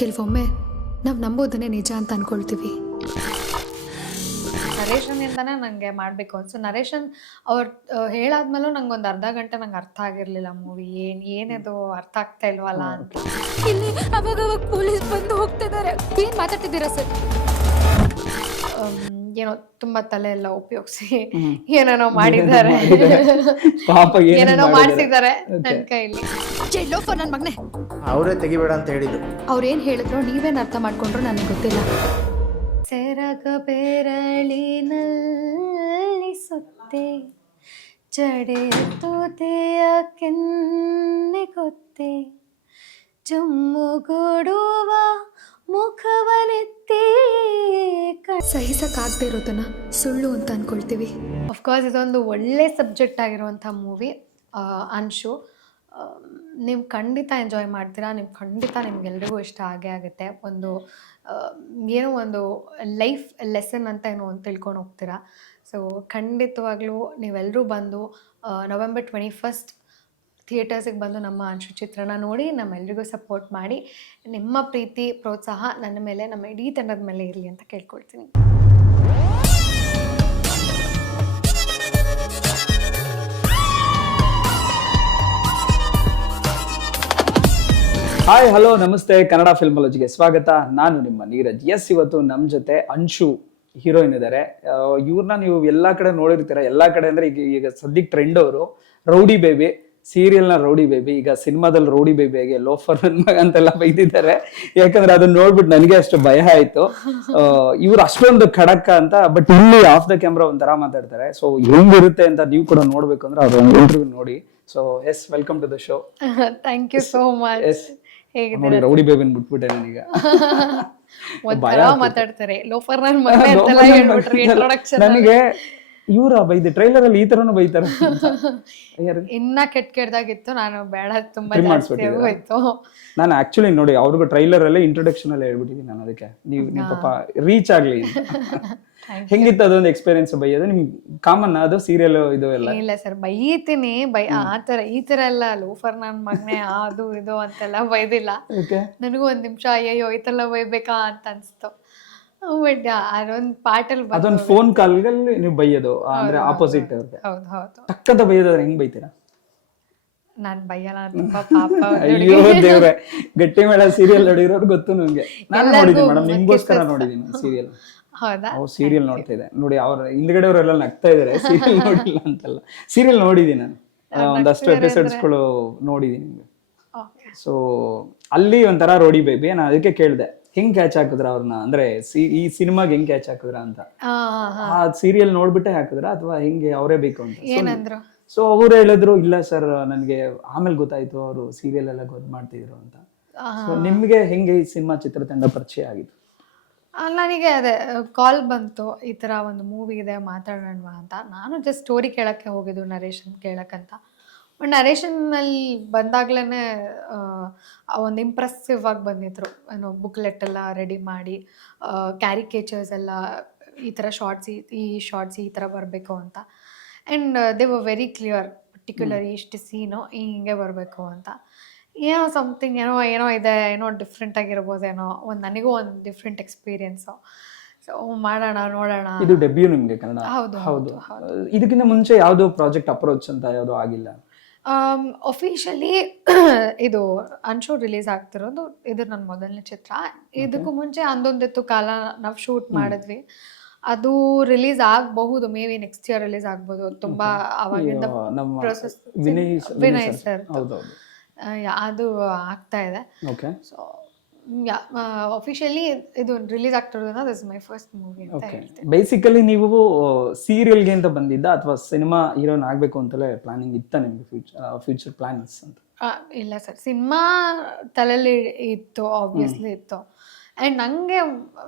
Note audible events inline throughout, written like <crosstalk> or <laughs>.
ಕೆಲವೊಮ್ಮೆ ನಾವು ನಂಬೋದನ್ನೇ ನಿಜ ಅಂತ ಅನ್ಕೊಳ್ತೀವಿ. ನರೇಶನ್ನಿಂದನೇ ನನಗೆ ಮಾಡಬೇಕು ಅನ್ಸು. ನರೇಶನ್ ಅವ್ರು ಹೇಳಾದ್ಮೇಲೂ ನಂಗೆ ಒಂದು ಅರ್ಧ ಗಂಟೆ ನಂಗೆ ಅರ್ಥ ಆಗಿರಲಿಲ್ಲ ಮೂವಿ. ಏನು ಏನದು ಅರ್ಥ ಆಗ್ತಾ ಇಲ್ವಲ್ಲ ಅಂತ. ಇಲ್ಲಿ ಅವಾಗ ಅವಾಗ ಪೊಲೀಸ್ ಬಂದು ಹೋಗ್ತಿದ್ದಾರೆ ಏನ್ ಮಾತಾಡ್ತಿದ್ದೀರಾ ಸರ್? ಏನೋ ತುಂಬಾ ತಲೆ ಎಲ್ಲ ಉಪಯೋಗಿಸಿ. ಏನೇನೋ ಮಾಡಿದ್ದಾರೆ. <laughs> ಪಾಪ ಏನೇನ್. ಮಾಡಿಸಿದ್ದಾರೆ. ನನ್ನ ಕೈಲಿ. ಲೋಫರ್ ನನ್ನ ಮಗನೇ. ಅವರೇ ತೆಗಿಬೇಡ ಅಂತ ಹೇಳಿದ್ರು. ಅವ್ರೇನ್ ಹೇಳಿದ್ರು ನೀವೇನ್ ಅರ್ಥ ಮಾಡ್ಕೊಂಡ್ರು ನನಗೆ ಗೊತ್ತಿಲ್ಲ. ಸೆರಗ ಬೆರಳಿನಲ್ಲಿ ಸುತ್ತೆ ಜಡೆ ತೂತೆಯ ಕೆನ್ನೆ ಗೊತ್ತೆ? ಜುಮ್ಮುಗೂಡುವ ಮುಖವನೆತ್ತಿ ಸಹಿಸಕ್ಕಾಗದೇ ಇರೋದನ್ನ ಸುಳ್ಳು ಅಂತ ಅನ್ಕೊಳ್ತೀವಿ. ಅಫ್ಕೋರ್ಸ್ ಇದೊಂದು ಒಳ್ಳೆ ಸಬ್ಜೆಕ್ಟ್ ಆಗಿರುವಂಥ ಮೂವಿ ಅನ್ಶು. ನೀವು ಖಂಡಿತ ಎಂಜಾಯ್ ಮಾಡ್ತೀರಾ? ನೀವು ಖಂಡಿತ ನಿಮ್ಗೆಲ್ರಿಗೂ ಇಷ್ಟ ಆಗೇ ಆಗುತ್ತೆ. ಒಂದು ಏನೋ ಒಂದು ಲೈಫ್ ಲೆಸನ್ ಅಂತ ಏನೋ ಅಂತ ತಿಳ್ಕೊಂಡು ಹೋಗ್ತೀರಾ? ಸೊ ಖಂಡಿತವಾಗ್ಲೂ ನೀವೆಲ್ಲರೂ ಬಂದು ನವೆಂಬರ್ ಟ್ವೆಂಟಿ ಫಸ್ಟ್ ಥಿಯೇಟರ್ಸಿಗೆ ಬಂದು ನಮ್ಮ ಅಂಶು ಚಿತ್ರನ ನೋಡಿ, ನಮ್ಮೆಲ್ರಿಗೂ ಸಪೋರ್ಟ್ ಮಾಡಿ, ನಿಮ್ಮ ಪ್ರೀತಿ, ಪ್ರೋತ್ಸಾಹ ನನ್ನ ಮೇಲೆ, ನಮ್ಮ ಇಡೀ ತಂಡದ ಮೇಲೆ ಇರಲಿ ಅಂತ ಕೇಳ್ಕೊಳ್ತೀನಿ. ಹಾಯ್ ಹಲೋ ನಮಸ್ತೆ ಕನ್ನಡ ಫಿಲ್ಮಾಲಜಿಗೆ ಸ್ವಾಗತ. ನಾನು ನಿಮ್ಮ ನೀರಜ್. ಎಸ್ ಇವತ್ತು ನಮ್ಮ ಜೊತೆ ಅಂಶು ಹೀರೋಯಿನ್ ಇದ್ದಾರೆ ಇವ್ರನ್ನ ನೀವು ಎಲ್ಲಾ ಕಡೆ ನೋಡಿರ್ತೀರ? ಎಲ್ಲಾ ಕಡೆ ಅಂದ್ರೆ ಈಗ ಈಗ ಸದ್ಯಕ್ಕೆ ಟ್ರೆಂಡ್ ಅವರು. ರೌಡಿ ಬೇಬಿ ಸೀರಿಯಲ್ನ ರೌಡಿ ಬೇಬಿ ಈಗ ಸಿನಿಮಾದಲ್ಲಿ ರೌಡಿ ಬೇಬಿಯಾಗಿ ಲೋಫರ್ ಮಗ ಅಂತೆಲ್ಲ ಬೈದಿದ್ದಾರೆ. ಯಾಕಂದ್ರೆ ಅದನ್ನ ನೋಡ್ಬಿಟ್ಟು ನನಗೆ ಅಷ್ಟು ಭಯ ಆಯ್ತು. ಇವ್ರು ಅಷ್ಟೊಂದು ಖಡಕ್ ಅಂತ ಬಟ್ ಇಲ್ಲಿ ಆಫ್ ದ ಕ್ಯಾಮ್ರಾ ಒಂಥರ ಮಾತಾಡ್ತಾರೆ. ಸೊ ಹೆಂಗಿರುತ್ತೆ ಅಂತ ನೀವು ಕೂಡ ನೋಡ್ಬೇಕು ಅಂದ್ರೆ ಅವ್ರ ಇಂಟರ್ವ್ಯೂ ನೋಡಿ. So yes welcome to the show thank you so much yes ನೋಡಿ ರೌಡಿ ಬೇಬಿನ್ ಬಿಟ್ಬಿಟ್ಟೆ ನನಗೆ <laughs> ಒಂಥರ ಮಾತಾಡ್ತಾರೆ. ಲೋಫರ್ ನನ್ ಮನೆ <laughs> ಅಂತೆಲ್ಲ ಹೇಳ್ಬಿಟ್ರಿ ಇಂಟ್ರೊಡಕ್ಷನ್ ನನಗೆ ಇವ್ರ ಬೈದೆ ಟ್ರೈಲರ್ ಅಲ್ಲಿ ಈ ತರನು ಬೈತಾರೆ <laughs> ಇನ್ನ ಕೆಟ್ಟ ಕೆಟ್ಟದಾಗಿತ್ತು ನಾನು ಬೇಡ ತುಂಬಾ? ಹೋಯ್ತು. ನಾನು ಆಕ್ಚುಲಿ ನೋಡಿ ಅವ್ರಿಗೂ ಟ್ರೈಲರ್ ಅಲ್ಲೇ ಇಂಟ್ರೊಡಕ್ಷನ್ ಅಲ್ಲಿ ಹೇಳ್ಬಿಟ್ಟಿದ್ದೀನಿ ನಾನು ಅದಕ್ಕೆ. ನೀವು ನಿಮ್ಮ ಪಾಪ ರೀಚ್ ಆಗ್ಲಿ. ಹೆಂಗಿತ್ತು ಅದೊಂದು ಎಕ್ಸ್ಪೀರಿಯನ್ಸ್ ಬೈಯೋದು ನಿಮ್ಗೆ ಕಾಮನ್ ಅದು ಸೀರಿಯಲ್ ಇದು ಎಲ್ಲ? ಇಲ್ಲ ಸರ್ ಬೈತೀನಿ ಬೈ ಆತರ ಈ ತರ ಎಲ್ಲ ಲೋಫರ್ ನನ್ ಮಗನೆ <laughs> ಅದು ಇದು ಅಂತೆಲ್ಲ ಬೈದಿಲ್ಲ. ನನಗೂ ಒಂದ್ ನಿಮಿಷ ಅಯ್ಯೋ ಈ ತರ ಬೈಬೇಕಾ? ಅಂತ ಅನ್ಸ್ತು. ಬಟ್ ಅದೊಂದ್ ಪಾಟಲ್ ಅದೊಂದು ಫೋನ್ ಕಾಲ್ಗಳಲ್ಲಿ ನೀವು ಬೈಯೋದು ಅಂದ್ರೆ ಆಪೋಸಿಟ್ ಹೌದು ಹೌದು ಟಕ್ಕಂತ ಬೈಯೋದಾದ್ರೆ ಹೆಂಗ್ ಬೈತೀರಾ? ನಾನ್ ಬೈಯಲ್ಲ ತುಂಬಾ ಪಾಪ. <laughs> ಅಯ್ಯೋ ದೇವ್ರೆ ಗಟ್ಟಿ ಮೇಳ ಸೀರಿಯಲ್ ನೋಡಿರೋರು ಗೊತ್ತು ನಂಗೆ ನಾನು ನೋಡಿದ್ದೀನಿ ಮೇಡಮ್ ನಿಮ್ಗೋಸ್ಕರ. ನೋಡಿದ್ದೀನಿ ಸೀರಿಯಲ್ <laughs> ಹೌದಾ? ಅವ್ರು ಸೀರಿಯಲ್ ನೋಡ್ತಾ ಇದ್ದೆ ನೋಡಿ ಅವ್ರ ಹಿಂದ್ಗಡೆ ಅವರೆಲ್ಲ ನಗ್ತಾ ಇದಾರೆ ಸೀರಿಯಲ್ <laughs> ನೋಡಿಲ್ಲ ಅಂತಲ್ಲ. ಸೀರಿಯಲ್ ನೋಡಿದ್ದೀನಿ ನಾನು. ಒಂದಷ್ಟು ಎಪಿಸೋಡ್ಸ್ಗಳು ನೋಡಿದ್ದೀನಿ ಸೊ ಅಲ್ಲಿ ಒಂಥರ ರೋಡಿ ಬೇಬಿ ನಾನು ಅದಕ್ಕೆ ಕೇಳಿದೆ. ಹೆಂಗ್ ಕ್ಯಾಚ್ ಹಾಕಿದ್ರ ಅವ್ರನ್ನ? ಅಂದ್ರೆ ಈ ಸಿನಿಮಾಗೆ ಹೆಂಗ್ ಕ್ಯಾಚ್ ಹಾಕಿದ್ರ ಅಂತ. ಆ ಸೀರಿಯಲ್ ನೋಡ್ಬಿಟ್ಟೆ ಹಾಕಿದ್ರ ಅಥವಾ ಹೆಂಗೆ ಅವರೇ ಬೇಕು ಅಂತ? ಏನಂದ್ರು? ಸೊ ಅವ್ರು ಹೇಳಿದ್ರು ಇಲ್ಲ ಸರ್ ನನಗೆ ಆಮೇಲೆ ಗೊತ್ತಾಯ್ತು ಅವರು ಸೀರಿಯಲ್ ಎಲ್ಲ ಗೊತ್ತು ಮಾಡ್ತಿದ್ರು ಅಂತ. ಸೊ ನಿಮ್ಗೆ ಹೆಂಗೆ ಈ ಸಿನಿಮಾ ಚಿತ್ರತಂಡ ಪರಿಚಯ ಆಗಿತ್ತು? ನನಗೆ ಅದೇ ಕಾಲ್ ಬಂತು ಈ ಥರ ಒಂದು ಮೂವಿ ಇದೆ ಮಾತಾಡೋಣ ಅಂತ. ನಾನು ಜಸ್ಟ್ ಸ್ಟೋರಿ ಕೇಳೋಕ್ಕೆ ಹೋಗಿದ್ದು ನರೇಶನ್ ಕೇಳೋಕ್ಕಂತ. ಬಟ್ ನರೇಶನ್ನಲ್ಲಿ ಬಂದಾಗ್ಲೇ ಒಂದು ಇಂಪ್ರೆಸಿವ್ ಆಗಿ ಬಂದಿದ್ರು. ಏನು ಬುಕ್ಲೆಟ್ ಎಲ್ಲ ರೆಡಿ ಮಾಡಿ ಕ್ಯಾರಿಕೇಚರ್ಸ್ ಎಲ್ಲ ಈ ಥರ ಶಾರ್ಟ್ಸ್ ಈ ಶಾರ್ಟ್ಸ್ ಈ ಥರ ಬರಬೇಕು ಅಂತ. And they were very clear particular ಇಷ್ಟು ಸೀನು ಹಿಂಗೆ ಬರಬೇಕು ಅಂತ. ಏನೋ ಸಮಥಿಂಗ್ ಏನೋ ಏನೋ ಇದೆ ಏನೋ ಡಿಫ್ರೆಂಟ್ ಆಗಿರ್ಬೋದೇನೋ ಒಂದು ನನಗೂ ಒಂದು ಡಿಫ್ರೆಂಟ್ ಎಕ್ಸ್ಪೀರಿಯನ್ಸು ಸೊ ಮಾಡೋಣ ನೋಡೋಣ. ಇದು ಡೆಬ್ಯೂ ನಿಮಗೆ ಕನ್ನಡ? ಹೌದು, ಹೌದು. ಇದಕ್ಕಿಂತ ಮುಂಚೆ ಯಾವುದೋ ಪ್ರಾಜೆಕ್ಟ್ ಅಪ್ರೋಚ್ ಅಂತ ಯಾವ್ದೋ ಆಗಿಲ್ಲ? ಅಫಿಷಿಯಲಿ <coughs> ಇದು ಅನ್ಶೋ ರಿಲೀಸ್ ಆಗ್ತಿರೋದು ಇದು ನನ್ನ ಮೊದಲನೇ ಚಿತ್ರ. ಇದಕ್ಕೂ ಮುಂಚೆ ಅಂದೊಂದಿತ್ತು ಕಾಲ ನಾವು ಶೂಟ್ ಮಾಡಿದ್ವಿ. ಅದು ರಿಲೀಸ್ ಆಗಬಹುದು maybe next year release ಆಗ್ಬೋದು ತುಂಬಾ ಅವಾಗಿಂದ process Vinay sir Vinay sir. ಅದು ಆಗ್ತಾ ಇದೆ. ಓಕೆ ಸೊ ಅಫಿಷಿಯಲಿ ಇದು ರಿಲೀಸ್ ಆಗ್ತಿರೋದ್ರಿಂದ ದಿಸ್ ಮೈ ಫಸ್ಟ್ ಮೂವಿ ಅಂತ ಓಕೆ ಹೇಳ್ತೀನಿ. ಬೇಸಿಕಲಿ ನೀವು ಸೀರಿಯಲ್ಗೆ ಅಂತ ಬಂದಿದ್ದ ಅಥವಾ ಸಿನಿಮಾ ಹೀರೋನ್ ಆಗಬೇಕು ಅಂತಲೇ ಪ್ಲಾನಿಂಗ್ ಇತ್ತ ನಿಮ್ಗೆ ಫ್ಯೂಚರ್ ಫ್ಯೂಚರ್ ಪ್ಲಾನ್ಸ್ ಅಂತ? ಆ, ಇಲ್ಲ ಸರ್ ಸಿನಿಮಾ ತಲೆಯಲ್ಲಿ ಇತ್ತು ಆಬ್ವಿಯಸ್ಲಿ ಇತ್ತು. ಆ್ಯಂಡ್ ನನಗೆ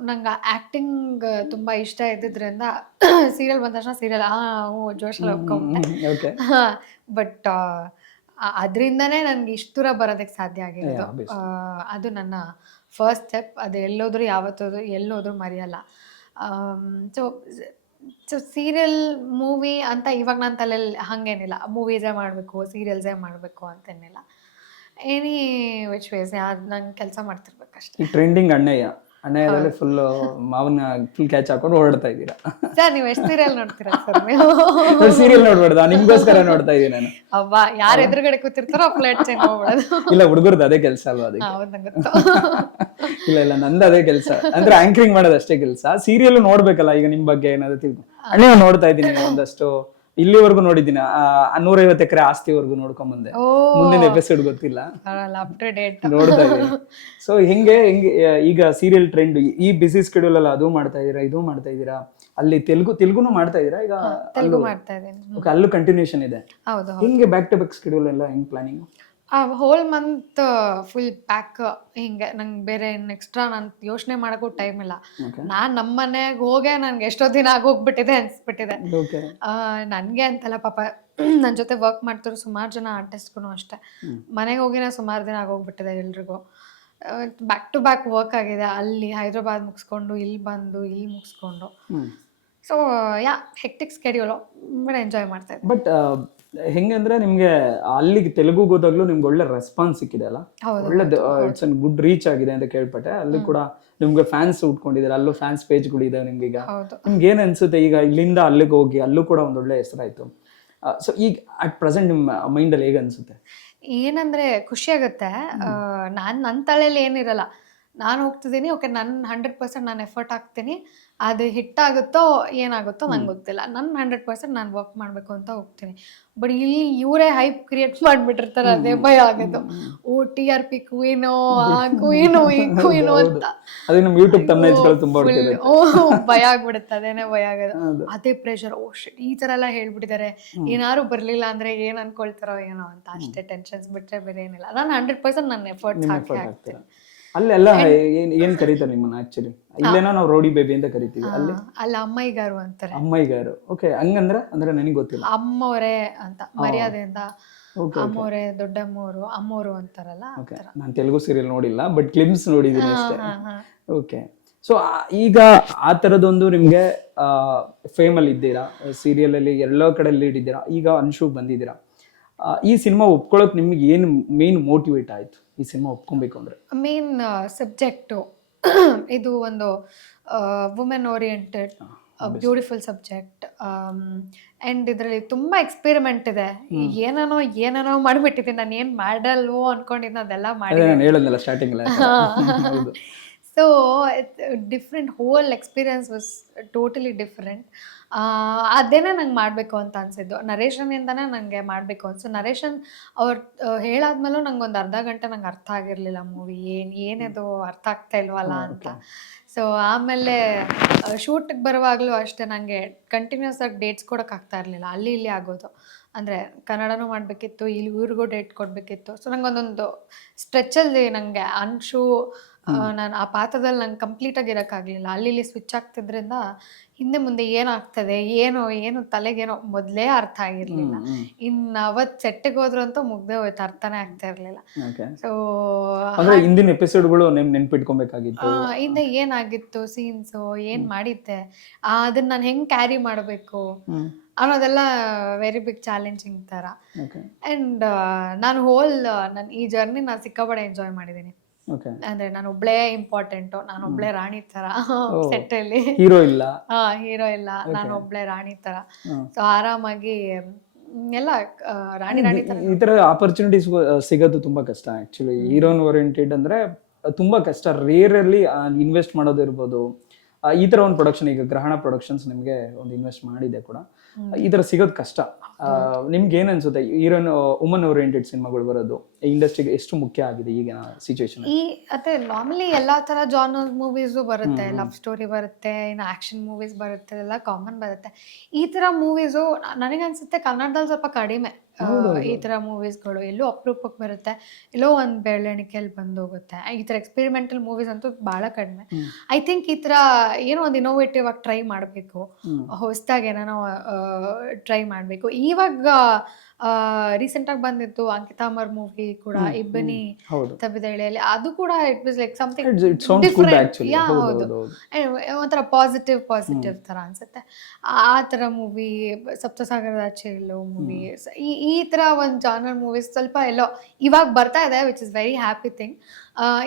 ನಂಗೆ ಆ್ಯಕ್ಟಿಂಗ್ ತುಂಬ ಇಷ್ಟ ಇದ್ದಿದ್ರಿಂದ <coughs> ಸೀರಿಯಲ್ ಬಂದ ತಕ್ಷಣ ಸೀರಿಯಲ್ ಆ ಹ್ಞೂ ಜೋಶಲ್ಲಿ ಒಪ್ಕೊಂಬಿಟ್ಟೆ. ಓಕೆ ಬಟ್ <laughs> ಅದರಿಂದನೇ ನನಗೆ ಇಷ್ಟು ದೂರ ಬರೋದಕ್ಕೆ ಸಾಧ್ಯ ಆಗಿರೋದು. ಆ, ಅದು ನನ್ನ ಫಸ್ಟ್ ಸ್ಟೆಪ್ ಅದು ಎಲ್ಲೋದ್ರು ಯಾವತ್ತೋದ್ರು ಎಲ್ಲೋದ್ರು ಮರೆಯಲ್ಲ. ಸೊ ಸೊ ಸೀರಿಯಲ್ ಮೂವಿ ಅಂತ ಇವಾಗ ನನ್ನ ತಲೆಯಲ್ಲಿ ಹಂಗೇನಿಲ್ಲ. ಮೂವೀಸೇ ಮಾಡಬೇಕು ಸೀರಿಯಲ್ಸೇ ಮಾಡಬೇಕು ಅಂತೇನಿಲ್ಲ. ಎನಿ ವಿಚ್ ವೇಸ್ ಯಾರು ನಂಗೆ ಕೆಲಸ ಮಾಡ್ತಿರ್ಬೇಕಷ್ಟೇ. ಟ್ರೆಂಡಿಂಗ್ ಅಣ್ಣಯ್ಯ. ಅಣ್ಣಯ್ಯದಲ್ಲಿ ಫುಲ್ ಮಾವನ ಫುಲ್ ಕ್ಯಾಚ್ ಹಾಕೊಂಡು ಓಡಾಡ್ತಾ ಇದ್ದೀರಾ? ಸರ್ ನೀವು ಎಷ್ಟು ಸೀರಿಯಲ್ ನೋಡ್ತೀರಾ ಸರ್ ನೀವು? ಸೀರಿಯಲ್ ನೋಡ್ಬಾರ್ದ ನಿಮ್ಗೋಸ್ಕರ ನೋಡ್ತಾ ಇದೀನಿ ನಾನು. ಅವ್ವ ಯಾರು ಎದುರುಗಡೆ ಕೂತಿರ್ತಾರೋ ಪ್ಲೇಟ್ ಚೇಂಜ್ ಹೋಗ್ಬಿಡೋದು. ಇಲ್ಲ ಹುಡುಗರ್ದು ಅದೇ ಕೆಲಸ ಅಲ್ವಾ ಅದಕ್ಕೆ? <laughs> ಇಲ್ಲ ಇಲ್ಲ ನಂದು ಅದೇ ಕೆಲಸ. ಅಂದ್ರೆ ಆಂಕರಿಂಗ್ ಮಾಡೋದು ಅಷ್ಟೇ ಕೆಲಸ. ಸೀರಿಯಲ್ ನೋಡ್ಬೇಕಲ್ಲ ಈಗ ನಿಮ್ ಬಗ್ಗೆ ಏನಾದ್ರು ತಿಳ್ಕೊ ಅಣ್ಣ ನೋಡ್ತಾ ಇದ್ದೀನಿ ಒಂದಷ್ಟು ಇಲ್ಲಿವರೆಗೂ ನೋಡಿದ್ದೀನಿ. ನೂರೈವತ್ತು ಎಕರೆ ಆಸ್ತಿವರೆಗೂ ನೋಡ್ಕೊಂಡ್ ಬಂದೆ ಮುಂದಿನ ಎಪಿಸೋಡ್ ಗೊತ್ತಿಲ್ಲ. ನೋಡ್ತಾ ಇದ್ದೀನಿ. ಸೊ ಹೆಂಗೆ ಹೆಂಗೆ ಈಗ ಸೀರಿಯಲ್ ಟ್ರೆಂಡ್ ಈ ಬಿಸಿ ಸ್ಕೆಡ್ಯೂಲ್ ಅಲ್ಲ ಅದು ಮಾಡ್ತಾ ಇದೀರಾ ಇದು ಮಾಡ್ತಾ ಇದೀರಾ? ಅಲ್ಲಿ ತೆಲುಗು ತೆಲುಗುನು ಮಾಡ್ತಾ ಇದೀರಾ? ಈಗ ತೆಲುಗು ಮಾಡ್ತಾ ಇದೀನಿ Okay, ಅಲ್ಲೂ ಕಂಟಿನ್ಯೂಷನ್ ಇದೆ. ಹೆಂಗೆ ಬ್ಯಾಕ್ ಟು ಬ್ಯಾಕ್ ಸ್ಕೆಡ್ಯೂಲ್ ಎಲ್ಲ ಹೆಂಗ್ planning whole month full pack ಹಿಂಗೆ ನಂಗೆ ಬೇರೆ ಎಕ್ಸ್ಟ್ರಾ ನಾನು ಯೋಚನೆ ಮಾಡೋಕ್ಕೂ ಟೈಮ್ ಇಲ್ಲ. ನಾನು ನಮ್ಮ ಮನೆಗೆ ಹೋಗೇ ನನ್ಗೆ ಎಷ್ಟೋ ದಿನ ಆಗೋಗ್ಬಿಟ್ಟಿದೆ ಅನ್ಸ್ಬಿಟ್ಟಿದೆ. ಓಕೆ ನನಗೆ ಅಂತಲ್ಲ ಪಾಪ <clears throat> ನನ್ನ ಜೊತೆ ವರ್ಕ್ ಮಾಡ್ತಿರೋ ಸುಮಾರು ಜನ ಆರ್ಟಿಸ್ಟ್ಗೂ ಅಷ್ಟೇ. ಮನೆಗೆ ಹೋಗಿನ ಸುಮಾರು ದಿನ ಆಗೋಗ್ಬಿಟ್ಟಿದೆ ಎಲ್ರಿಗೂ. ಬ್ಯಾಕ್ ಟು ಬ್ಯಾಕ್ ವರ್ಕ್ ಆಗಿದೆ. ಅಲ್ಲಿ ಹೈದ್ರಾಬಾದ್ ಮುಗಿಸ್ಕೊಂಡು ಇಲ್ಲಿ ಬಂದು ಇಲ್ಲಿ ಮುಗಿಸ್ಕೊಂಡು. ಹ್ಮ್. So yeah hectic schedule enjoy ಮಾಡ್ತಾ ಇದ್ದೆ. ಬಟ್ ಹೆಂಗಂದ್ರೆ ನಿಮ್ಗೆ ಅಲ್ಲಿಗೆ ತೆಲುಗು ಹೋದಾಗ್ಲೂ ನಿಮ್ಗೆ ಒಳ್ಳೆ ರೆಸ್ಪಾನ್ಸ್ ಸಿಕ್ಕಿದೆ ಅಲ್ಲ? ಒಳ್ಳೆ ಇಟ್ಸ್ ಅನ್ ಗುಡ್ ರೀಚ್ ಆಗಿದೆ ಅಂತ ಕೇಳ್ಪಟ್ಟೆ. ಅಲ್ಲಿ ಕೂಡ ನಿಮ್ಗೆ ಫ್ಯಾನ್ಸ್ ಉಟ್ಕೊಂಡಿದ್ದಾರೆ ಅಲ್ಲೂ ಫ್ಯಾನ್ಸ್ ಪೇಜ್ಗಳು ಇದೆ ನಿಮ್ಗೆ ಈಗ. ನಿಮ್ಗೆ ಏನ್ ಅನ್ಸುತ್ತೆ ಈಗ ಇಲ್ಲಿಂದ ಅಲ್ಲಿಗೆ ಹೋಗಿ ಅಲ್ಲೂ ಕೂಡ ಒಂದ್ ಒಳ್ಳೆ ಹೆಸರಾಯ್ತು ಸೊ ಈಗ ಅಟ್ ಪ್ರೆಸೆಂಟ್ ನಿಮ್ಮ ಮೈಂಡ್ ಅಲ್ಲಿ ಹೇಗೆ ಅನ್ಸುತ್ತೆ? ಏನಂದ್ರೆ ಖುಷಿ ಆಗುತ್ತೆ. ನಾನು ನನ್ನ ತಲೆಯಲ್ಲಿ ಏನಿರಲ್ಲ. ನಾನು ಹೋಗ್ತಿದ್ದೀನಿ ಓಕೆ ನನ್ನ ಹಂಡ್ರೆಡ್ ಪರ್ಸೆಂಟ್ ನಾನು ಎಫರ್ಟ್ ಹಾಕ್ತೀನಿ ಅದು ಹಿಟ್ಟಾಗುತ್ತೋ ಏನಾಗುತ್ತೋ ನಂಗೆ ಗೊತ್ತಿಲ್ಲ. ನನ್ನ ಹಂಡ್ರೆಡ್ ಪರ್ಸೆಂಟ್ ನಾನು ವರ್ಕ್ ಮಾಡಬೇಕು ಅಂತ ಹೋಗ್ತೀನಿ. ಬಟ್ ಇಲ್ಲಿ ಇವರೇ ಹೈಪ್ ಕ್ರಿಯೇಟ್ ಮಾಡಿಬಿಟ್ಟಿರ್ತಾರೆ ಅದೇ ಭಯ ಆಗೋದು. ಓ ಟಿ ಆರ್ ಪಿ ಕ್ವೀನು ಆ ಕ್ವೀನು ಈ <laughs> ಕ್ವೀನು ಅಂತ. ಅದೇ ನಮ್ಮ ಯೂಟ್ಯೂಬ್ ತುಂಬಾ ಓ ಭಯ ಆಗ್ಬಿಡುತ್ತೆ ಅದೇನೆ ಭಯ ಆಗೋದು. ಅದೇ ಪ್ರೆಷರ್ ಓ ಶಿಟ್ ಈ ತರ ಎಲ್ಲ ಹೇಳ್ಬಿಟ್ಟಿದ್ದಾರೆ. ಏನಾರು ಬರಲಿಲ್ಲ ಅಂದ್ರೆ ಏನ್ ಅನ್ಕೊಳ್ತಾರೋ ಏನೋ ಅಂತ ಅಷ್ಟೇ ಟೆನ್ಷನ್ಸ್ ಬಿಟ್ರೆ ಬೇರೆ ಏನಿಲ್ಲ ನಾನು ಹಂಡ್ರೆಡ್ ಪರ್ಸೆಂಟ್ ನನ್ನ ಎಫರ್ಟ್ಸ್ ಹಾಕಿ ಹಾಕ್ತೀನಿ. ಅಲ್ಲೆಲ್ಲ ಏನ್ ಏನ್ ಕರೀತಾರೆ ನಿಮ್ಮನ್ನ ಆಕ್ಚುಲಿ ಇಲ್ಲೇನೋ ನಾವು ರೋಡಿ ಬೇಬಿ ಅಂತ ಕರಿತೀವಿ ಅಲ್ಲಿ? ಅಲ್ಲ ಅಮ್ಮಯ್ಯಗಾರು ಅಂತಾರೆ. ಅಮ್ಮಯ್ಯಗಾರು. ಓಕೆ ಹಂಗಂದ್ರೆ ಅಂದ್ರೆ ನನಗೆ ಗೊತ್ತಿಲ್ಲ. ಅಮ್ಮವರೇ ಅಂತ ಮರ್ಯಾದೆಯಿಂದ ಅಮ್ಮವರೇ ಅಮ್ಮೋರೆ ಅಮ್ಮವರು ಅಂತಾರಲ್ಲ ಓಕೆ. ನಾನು ತೆಲುಗು ಸೀರಿಯಲ್ ನೋಡಿಲ್ಲ ಬಟ್ ಕ್ಲಿಮ್ಸ್ ನೋಡಿದ್ದೀನಿ ಅಷ್ಟೇ. ಓಕೆ ಸೊ ಈಗ ಆ ಥರದೊಂದು ನಿಮಗೆ ಫೇಮಲ್ಲಿ ಇದ್ದೀರಾ? ಸೀರಿಯಲ್ ಅಲ್ಲಿ ಎಲ್ಲೋ ಕಡೆ ಲೀಡ್ ಇದ್ದೀರಾ? ಈಗ ಅನ್ಶು ಬಂದಿದ್ದೀರಾ? ಈ ಸಿನಿಮಾ ಒಪ್ಕೊಳ್ಳೋಕೆ ನಿಮ್ಗೆ ಏನು ಮೇನ್ ಮೋಟಿವೇಟ್ ಆಯ್ತು? ಈ ಸಿನಿಮಾ ಒಪ್ಕೊಬೇಕು ಅಂದ್ರೆ? ಮೇನ್ ಸಬ್ಜೆಕ್ಟು ಇದು ಒಂದು women oriented beautiful subject and ಇದರಲ್ಲಿ ತುಂಬ ಎಕ್ಸ್ಪೆರಿಮೆಂಟ್ ಇದೆ. ಏನೇನೋ ಏನೇನೋ ಮಾಡಿಬಿಟ್ಟಿದ್ದೀನಿ. ನಾನು ಏನು ಮಾಡಲ್ವೋ ಅನ್ಕೊಂಡಿದ್ದು ಅದೆಲ್ಲ ಅದೇ ಮಾಡಿ ಹೇಳದ್ನಲ್ಲ starting so different whole experience was totally different ಅದೇನೇ ನಂಗೆ ಮಾಡಬೇಕು ಅಂತ ಅನ್ಸಿದ್ದು. ನರೇಶನಿಂದನೇ ನನಗೆ ಮಾಡಬೇಕು ಅನ್ಸು. ನರೇಶನ್ ಅವ್ರು ಹೇಳಾದ್ಮೇಲೂ ನಂಗೆ ಒಂದು ಅರ್ಧ ಗಂಟೆ ನಂಗೆ ಅರ್ಥ ಆಗಿರಲಿಲ್ಲ ಮೂವಿ. ಏನು ಏನದು ಅರ್ಥ ಆಗ್ತಾ ಇಲ್ವಲ್ಲ ಅಂತ. ಸೊ ಆಮೇಲೆ ಶೂಟಿಗೆ ಬರುವಾಗಲೂ ಅಷ್ಟೇ ನನಗೆ ಕಂಟಿನ್ಯೂಸ್ ಆಗಿ ಡೇಟ್ಸ್ ಕೊಡೋಕ್ಕಾಗ್ತಾ ಇರಲಿಲ್ಲ. ಅಲ್ಲಿ ಇಲ್ಲಿ ಆಗೋದು. ಅಂದರೆ ಕನ್ನಡನೂ ಮಾಡಬೇಕಿತ್ತು ಇಲ್ಲಿ ಇವ್ರಿಗೂ ಡೇಟ್ ಕೊಡಬೇಕಿತ್ತು. ಸೊ ನಂಗೆ ಒಂದೊಂದು ಸ್ಟ್ರೆಚಲ್ಲಿ ನನಗೆ ಅನ್ಶು ನಾನು ಆ ಪಾತ್ರದಲ್ಲಿ ನಂಗೆ ಕಂಪ್ಲೀಟಾಗಿ ಇರೋಕ್ಕಾಗಲಿಲ್ಲ ಅಲ್ಲಿ ಇಲ್ಲಿ ಸ್ವಿಚ್ ಆಗ್ತಿದ್ರಿಂದ ಹಿಂದೆ ಮುಂದೆ ಏನಾಗ್ತದೆ ಏನು ಏನು ತಲೆಗೇನೋ ಮೊದಲೇ ಅರ್ಥ ಆಗಿರಲಿಲ್ಲ. ಇನ್ನು ಅವತ್ತು ಸೆಟ್ಟಿಗೆ ಹೋದ್ರು ಅಂತ ಮುಗ್ದೆ ಹೋಯ್ತು ಅರ್ಥನೇ ಆಗ್ತಾ ಇರಲಿಲ್ಲ. ಸೊ ಹಿಂದಿನ ಎಪಿಸೋಡ್ಗಳು ನೆನ್ಪಿಟ್ಕೊಬೇಕಾಗಿತ್ತು. ಹಿಂದೆ ಏನಾಗಿತ್ತು ಸೀನ್ಸು ಏನು ಮಾಡಿದ್ದೆ ಅದನ್ನ ನಾನು ಹೆಂಗೆ ಕ್ಯಾರಿ ಮಾಡಬೇಕು ಅನ್ನೋದೆಲ್ಲ ವೆರಿ ಬಿಗ್ ಚಾಲೆಂಜಿಂಗ್ ಥರ ಆ್ಯಂಡ್ ನಾನು ಹೋಲ್ ನಾನು ಈ ಜರ್ನಿ ನಾನು ಸಿಕ್ಕಾಪಡೆ ಎಂಜಾಯ್ ಮಾಡಿದ್ದೀನಿ ಅಂದ್ರೆ ನಾನು ಒಬ್ಳೇ ಇಂಪಾರ್ಟೆಂಟ್ ನಾನು ಒಬ್ಳೆ ರಾಣಿ ತರ ಸೆಟ್ ಅಲ್ಲಿ. ಹೀರೋ ಇಲ್ಲ. ಹಾ ಹೀರೋ ಇಲ್ಲ. ನಾನು ಒಬ್ಳೆ ರಾಣಿ ತರ. ಸೊ ಆರಾಮಾಗಿ ಎಲ್ಲ ರಾಣಿ ರಾಣಿ ತರ ಈ ತರ ಆಪರ್ಚುನಿಟೀಸ್ ಸಿಗೋದು ತುಂಬಾ ಕಷ್ಟ ಆಕ್ಚುಲಿ ಹೀರೋನ್ ಓರಿಯಂಟೆಡ್ ಅಂದ್ರೆ ತುಂಬಾ ಕಷ್ಟ. ರೇರಲ್ಲಿ ಇನ್ವೆಸ್ಟ್ ಮಾಡೋದು ಇರ್ಬೋದು. ಈ ತರ ಒಂದು ಪ್ರೊಡಕ್ಷನ್ ಈಗ ಗ್ರಹಣ ಪ್ರೊಡಕ್ಷನ್ಸ್ ನಿಮ್ಗೆ ಒಂದು ಇನ್ವೆಸ್ಟ್ ಮಾಡಿದೆ ಕೂಡ. ಈ ತರ ಸಿಗೋದು ಕಷ್ಟ. ನಿಮ್ಗೆ ಏನ್ ಅನ್ಸುತ್ತೆ ಹೀರೋನ್ ವುಮನ್ ಓರಿಯೆಂಟೆಡ್ ಸಿನಿಮಾಗಳು ಬರೋದು ಇಂಡಸ್ಟ್ರಿಗೆ ಎಷ್ಟು ಮುಖ್ಯ ಆಗಿದೆ ಈಗಿನ ಸಿಚುವೇಶನ್ ಈ ಅದೇ ನಾರ್ಮಲಿ ಎಲ್ಲಾ ತರ ಜಾನರ್ ಮೂವೀಸ್ ಬರುತ್ತೆ. ಲವ್ ಸ್ಟೋರಿ ಬರುತ್ತೆ ಇನ್ನು ಆಕ್ಷನ್ ಮೂವೀಸ್ ಬರುತ್ತೆ ಎಲ್ಲ ಕಾಮನ್ ಬರುತ್ತೆ. ಈ ತರ ಮೂವೀಸು ನನಗನ್ಸುತ್ತೆ ಕನ್ನಡದಲ್ಲಿ ಸ್ವಲ್ಪ ಕಡಿಮೆ. ಈ ತರ ಮೂವೀಸ್ಗಳು ಎಲ್ಲೋ ಅಪರೂಪಕ್ಕೆ ಬರುತ್ತೆ ಎಲ್ಲೋ ಒಂದು ಬೆಳವಣಿಗೆಯಲ್ಲಿ ಬಂದೋಗುತ್ತೆ. ಈ ತರ ಎಕ್ಸ್ಪೆರಿಮೆಂಟಲ್ ಮೂವೀಸ್ ಅಂತೂ ಬಹಳ ಕಡಿಮೆ. ಐ ಥಿಂಕ್ ಈ ತರ ಏನೋ ಒಂದು ಇನೋವೇಟಿವ್ ಆಗಿ ಟ್ರೈ ಮಾಡಬೇಕು. ಹೊಸದಾಗಿ ಏನೋ ಟ್ರೈ ಮಾಡಬೇಕು. ಇವಾಗ ರೀಸೆಂಟ್ ಆಗಿ ಬಂದಿತ್ತು ಅಂಕಿತಾಮರ್ ಮೂವಿ ಕೂಡ ಇಬ್ಬನಿ ತಬ್ಬಿದಳಿಯಲ್ಲಿ ಅದು ಕೂಡ it was like something actually. ಹೌದು. ಒಂಥರ ಪಾಸಿಟಿವ್ ಪಾಸಿಟಿವ್ ತರ ಅನ್ಸುತ್ತೆ. ಆ ತರ ಮೂವಿ ಸಪ್ತಸಾಗರದ ಆಚೆ ಎಲ್ಲೋ ಮೂವಿ ಈ ಈ ತರ ಒಂದು ಜಾನರ್ ಮೂವೀಸ್ ಸ್ವಲ್ಪ ಎಲ್ಲೋ ಇವಾಗ ಬರ್ತಾ ಇದೆ which is very happy thing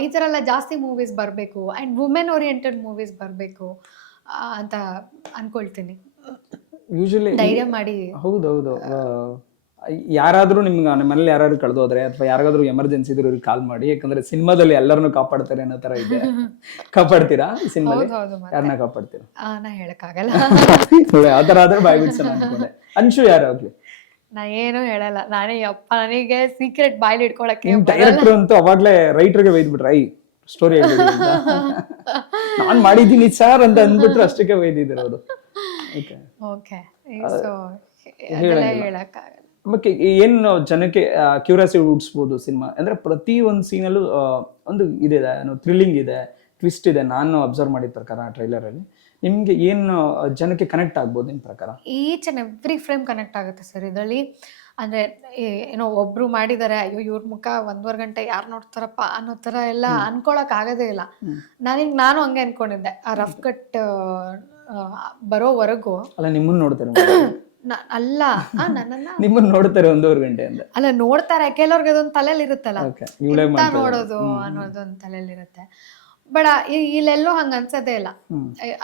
ಈ ತರ ಎಲ್ಲ ಜಾಸ್ತಿ ಮೂವೀಸ್ ಬರಬೇಕು ಅಂಡ್ ವುಮೆನ್ ಓರಿಯೆಂಟೆಡ್ ಮೂವೀಸ್ ಬರಬೇಕು ಅಂತ ಅನ್ಕೊಳ್ತೀನಿ. ಯೂಶಲಿ ಧೈರ್ಯ ಮಾಡಿ. ಹೌದೌದು ಯಾರಾದ್ರೂ ನಿಮ್ಗೆ ನಿಮ್ಮ ಮನೇಲಿ ಯಾರಾದ್ರೂ ಕಳೆದೋದ್ರೆ ಅಥವಾ ಯಾರಿಗಾದ್ರೂ ಎಮರ್ಜೆನ್ಸಿ ಇದ್ರೆ ಇವ್ರಿಗೆ ಕಾಲ್ ಮಾಡಿ ಯಾಕಂದ್ರೆ ಸಿನಿಮಾದಲ್ಲಿ ಎಲ್ಲರನ್ನು ಕಾಪಾಡ್ತಾರೆ ಅನ್ನೋ ತರ ಇದೆ. <laughs> ಕಾಪಾಡ್ತೀರಾ ಮತ್ತೆ. ಯಾರನ್ನ ಕಾಪಾಡ್ತೀರಾ? ಆ, ನಾ ಹೇಳಕ್ಕಾಗಲ್ಲ. ಆ ತರ ಆದ್ರೆ ಬಾಯ್ ಬಿಡ್ಸೋಣ ಅನ್ಕೊಂಡೆ. ಅನ್ಶು ಯಾರಾಗ್ಲಿ? ಆಗ್ಲಿ ನಾ ಏನು ಹೇಳಲ್ಲ. ನಾನೇ ಅಪ್ಪ ನನಗೆ ಸೀಕ್ರೆಟ್ ಬಾಯ್ಲಿ ಇಟ್ಕೊಳಕ್ಕೆ ಡೈರೆಕ್ಟರ್ ಅಂತೂ ಅವಾಗ್ಲೇ ರೈಟರ್ಗೆ ಬೈದ್ಬಿಟ್ರೆ ಐ ಸ್ಟೋರಿ ನಾನ್ ಮಾಡಿದ್ದೀನಿ ಸರ್ ಅಂತ ಅಂದ್ಬಿಟ್ರೆ ಅಷ್ಟಕ್ಕೆ ಬೈದಿದ್ರು ಅದು ಓಕೆ ಓಕೆ ಹೇಳಕ್ಕಾಗಲ್ಲ. ಮತ್ತೆ ಏನು ಜನಕ್ಕೆ ಕ್ಯೂರಿಯಾಸಿಟಿ ಹುಟ್ಟಿಸ್ಬೋದು ಸಿನಿಮಾ? ಅಂದ್ರೆ ಪ್ರತಿ ಒಂದು ಸೀನಲ್ಲೂ ಒಂದು ಇದೆ ಥ್ರಿಲ್ಲಿಂಗ್ ಇದೆ ಟ್ವಿಸ್ಟ್ ಇದೆ. ನಾನು ಅಬ್ಸರ್ವ್ ಮಾಡಿದ ಪ್ರಕಾರ ಟ್ರೈಲರ್ ಅಲ್ಲಿ. ನಿಮ್ಗೆ ಏನು ಜನಕ್ಕೆ ಕನೆಕ್ಟ್ ಆಗ್ಬೋದು ನಿಮ್ಮ ಪ್ರಕಾರ? Each and every frame connect ಆಗುತ್ತೆ ಸರ್ ಇದರಲ್ಲಿ. ಅಂದ್ರೆ ಏನೋ ಒಬ್ರು ಮಾಡಿದ್ದಾರೆ ಅಯ್ಯೋ ಇವ್ರ ಮುಖ ಒಂದೂವರೆ ಗಂಟೆ ಯಾರು ನೋಡ್ತಾರಪ್ಪ ಅನ್ನೋ ತರ ಎಲ್ಲ ಅನ್ಕೊಳಕ್ ಆಗೋದೇ ಇಲ್ಲ. ನನಗೆ ನಾನು ಹಂಗೆ ಅನ್ಕೊಂಡಿದ್ದೆ. ಆ ರಫ್ ಕಟ್ ಬರೋವರೆಗೂ ಅಲ್ಲ ನಿಮ್ಮನ್ನ ನೋಡ್ತಾರೆ? <coughs> ಅಲ್ಲ. ನನ್ನನ್ನ <laughs> ನಿಮ್ಮನ್ನ ನೋಡ್ತಾರೆ ಒಂದೂವರೆ ಗಂಟೆ ಅಂತ. ಅಲ್ಲ ನೋಡ್ತಾರೆ. ಕೆಲವ್ರಿಗೆ ಅದೊಂದು ತಲೆಯಲ್ಲಿ ಇರುತ್ತಲ್ಲ ನೋಡೋದು ಅನ್ನೋದೊಂದು ತಲೆಯಲ್ಲಿ ಇರುತ್ತೆ ಬಟ್ ಇಲ್ಲೆಲ್ಲೋ ಹಂಗ ಅನ್ಸದೇ ಇಲ್ಲ.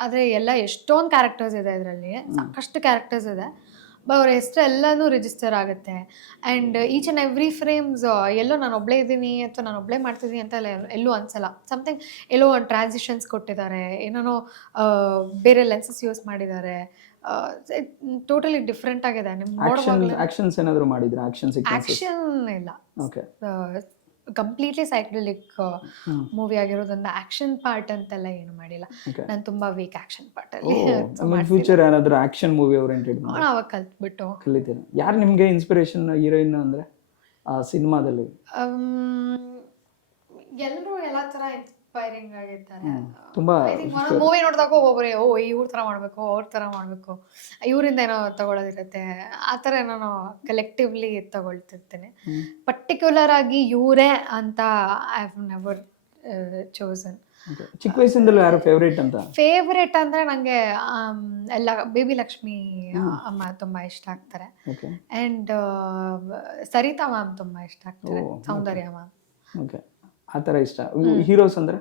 ಆದ್ರೆ ಎಲ್ಲ ಎಷ್ಟೊಂದು ಕ್ಯಾರೆಕ್ಟರ್ಸ್ ಇದೆ ಇದರಲ್ಲಿ. ಸಾಕಷ್ಟು ಕ್ಯಾರೆಕ್ಟರ್ಸ್ ಇದೆ. ಬಟ್ ಅವ್ರ ಹೆಸರು ಎಲ್ಲನೂ ರಿಜಿಸ್ಟರ್ ಆಗುತ್ತೆ. And each and every frames ಎಲ್ಲೋ ನಾನು ಒಬ್ಳೇ ಇದ್ದೀನಿ ಅಥವಾ ನಾನು ಒಬ್ಳೇ ಮಾಡ್ತಿದ್ದೀನಿ ಅಂತ ಎಲ್ಲ ಅನ್ಸಲ್ಲ. ಸಮಥಿಂಗ್ ಎಲ್ಲೋ ಒಂದು ಟ್ರಾನ್ಸಿಷನ್ಸ್ ಕೊಟ್ಟಿದ್ದಾರೆ. ಏನೇನೋ ಬೇರೆ ಲೆನ್ಸಸ್ ಯೂಸ್ ಮಾಡಿದ್ದಾರೆ. ಟೋಟಲಿ ಡಿಫ್ರೆಂಟ್ ಆಗಿದೆ. ನಿಮ್ಗೆ ಆಕ್ಷನ್ಸ್ ಏನಾದರೂ ಮಾಡಿದ್ರ? ಆಕ್ಷನ್ ಆಕ್ಷನ್ ಇಲ್ಲ. ಓಕೆ ಕಂಪ್ಲೀಟ್ಲಿ ಸೈಕ್ಲಿಕ್ ಮೂವಿ ಆಗಿರೋದ್ರಿಂದ ಆಕ್ಷನ್ ಪಾರ್ಟ್ ಅಂತೆಲ್ಲ ಏನು ಮಾಡಿಲ್ಲ. ನಾನು ತುಂಬಾ ವೀಕ್ ಆಕ್ಷನ್ ಪಾರ್ಟ್ ಅಲ್ಲಿ ಫ್ಯೂಚರ್ ಯಾರಾದ್ರೂ ಆಕ್ಷನ್ ಮೂವಿ ಓರಿಯೆಂಟೆಡ್ ಅವಾಗ ಕಲ್ತ್ಬಿಟ್ಟು. ಕಲಿತೀನಿ ಯಾರು ನಿಮಗೆ ಇನ್ಸ್ಪಿರೇಷನ್ ಹೀರೋಯಿನ್ ಅಂದ್ರೆ ಆ ಸಿನಿಮಾದಲ್ಲಿ? ಎಲ್ಲರೂ ಎಲ್ಲ ತರ ಇನ್ಸ್ಪೈರಿಂಗ್ ಆಗಿರ್ತಾರೆ. ತುಂಬಾ ಮೂವಿ ನೋಡಿದಾಗ ಒಬ್ಬೊಬ್ಬರೇ ಓ ಇವ್ರ ತರ ಮಾಡ್ಬೇಕು ಅವ್ರ ತರ ಮಾಡ್ಬೇಕು. ಇವರಿಂದ ಏನೋ ತಗೊಳ್ಳೋದಿರುತ್ತೆ ಆ ತರ ನಾನು ಕಲೆಕ್ಟಿವ್ಲಿ ತಗೊಳ್ತಿರ್ತೇನೆ. ಪರ್ಟಿಕ್ಯುಲರ್ ಆಗಿ ಇವರೇ ಅಂತ ಐ ಹ್ಯಾವ್ ನೆವರ್ ಚೋಸನ್ ಚಿಕ್ಕ ವಯಸ್ಸಿಂದಲೂ ಯಾರು ಫೇವ್ರೇಟ್ ಅಂತ? ಫೇವ್ರೇಟ್ ಅಂದ್ರೆ ನಂಗೆ ಎಲ್ಲ ಬೇಬಿ ಲಕ್ಷ್ಮಿ ಅಮ್ಮ ತುಂಬಾ ಇಷ್ಟ ಆಗ್ತಾರೆ. ಅಂಡ್ ಸರಿತಾ ಮ್ಯಾಮ್ ತುಂಬಾ ಇಷ್ಟ ಆಗ್ತಾರೆ. ಸೌಂದರ್ಯ ಮ್ಯಾಮ್ ಓಕೆ ಆ ಥರ ಇಷ್ಟ. ಹೀರೋಸ್ ಅಂದ್ರೆ?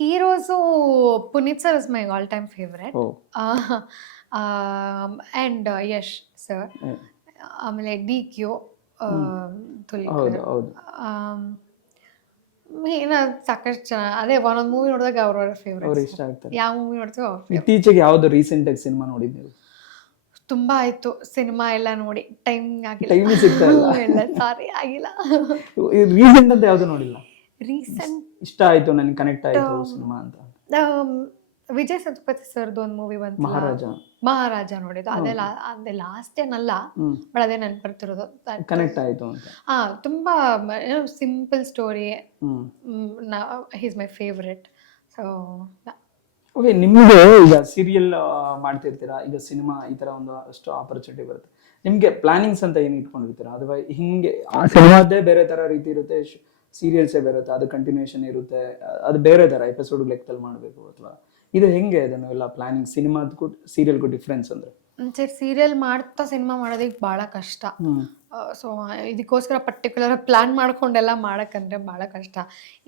Heroes Puneeth sir is my all time favourite and and Yash sir ಆಮೇಲೆ ಡಿ ಕ್ಯೂ ಸಾಕಷ್ಟು ಜನ ಅದೇ ಒಂದೊಂದು ಮೂವಿ ನೋಡಿದಾಗ ಅವ್ರವ್ರ ಅವ್ರು ಫೇವ್ರೆಟ್ ಇಷ್ಟ ಆಗ್ತಾರೆ. ಯಾವ ಮೂವಿ ನೋಡ್ತೀವೋ ಇತ್ತೀಚೆಗೆ ಯಾವ್ದು ರೀಸೆಂಟ್ ಆಗಿ ಸಿನಿಮಾ ನೋಡಿದ್ ನೀವು? ತುಂಬಾ ಆಯ್ತು ಸಿನಿಮಾ ಎಲ್ಲ ನೋಡಿ. ಟೈಮ್ ಆಗಿಲ್ಲ. Time ಸಿಗ್ತಾ ಇಲ್ಲ. <laughs> ಇಲ್ಲ ಸಾರಿ ಆಗಿಲ್ಲ. ರೀಸೆಂಟ್ ಅಂತ ಯಾವುದು ನೋಡಿಲ್ಲ? ರೀಸೆಂಟ್ ಇಷ್ಟ ಆಯ್ತು ನನಗೆ ಕನೆಕ್ಟ್ ಆಯ್ತು ಸಿನಿಮಾ ಅಂತ. ವಿಜಯ್ ಸತ್ಪತಿ ಸರ್ದು ಒಂದು ಮೂವಿ ಬಂತು ಮಹಾರಾಜ. ಮಹಾರಾಜ ನೋಡಿದ್ದು. ಅದೇ ಅದೇ ಲಾಸ್ಟ್ ಏನಲ್ಲ ಬಟ್ ಅದೇ ನೆನ್ಪು ಬರ್ತಿರೋದು ಕನೆಕ್ಟ್ ಆಯ್ತು ಹಾ ತುಂಬಾ simple story he's my favourite so okay ನಿಮ್ಗೆ ಈಗ ಸೀರಿಯಲ್ ಮಾಡ್ತಿರ್ತೀರಾ? ಈಗ ಸಿನಿಮಾ ಈ ತರ ಒಂದು ಅಷ್ಟು ಆಪರ್ಚುನಿಟಿ ಬರುತ್ತೆ. ನಿಮ್ಗೆ ಪ್ಲಾನಿಂಗ್ಸ್ ಅಂತ ಏನು ಇಟ್ಕೊಂಡಿರ್ತೀರಾ? ಅಥವಾ ಹಿಂಗೆ ಆ ಸಿನಿಮಾದೇ ಬೇರೆ ತರ ರೀತಿ ಇರುತ್ತೆ ಸೀರಿಯಲ್ಸೇ ಬೇರೆ ಅದು ಕಂಟಿನ್ಯೂಷನ್ ಇರುತ್ತೆ ಅದು ಬೇರೆ ತರ ಎಪಿಸೋಡ್ ಲೆಕ್ಕದಲ್ಲಿ ಮಾಡಬೇಕು ಅಥವಾ ಇದು ಹೆಂಗೆ ಇದನ್ನು ಎಲ್ಲ ಪ್ಲಾನಿಂಗ್ ಸಿನಿಮಾದಕ್ಕೂ ಸೀರಿಯಲ್ಗೂ ಡಿಫ್ರೆನ್ಸ್ ಅಂದ್ರೆ? ಸರ್ ಸೀರಿಯಲ್ ಮಾಡ್ತಾ ಸಿನಿಮಾ ಮಾಡೋದಕ್ಕೆ ಭಾಳ ಕಷ್ಟ. ಸೊ ಇದಕ್ಕೋಸ್ಕರ ಪರ್ಟಿಕ್ಯುಲರ್ ಪ್ಲಾನ್ ಮಾಡ್ಕೊಂಡೆಲ್ಲ ಮಾಡೋಕ್ಕಂದ್ರೆ ಭಾಳ ಕಷ್ಟ.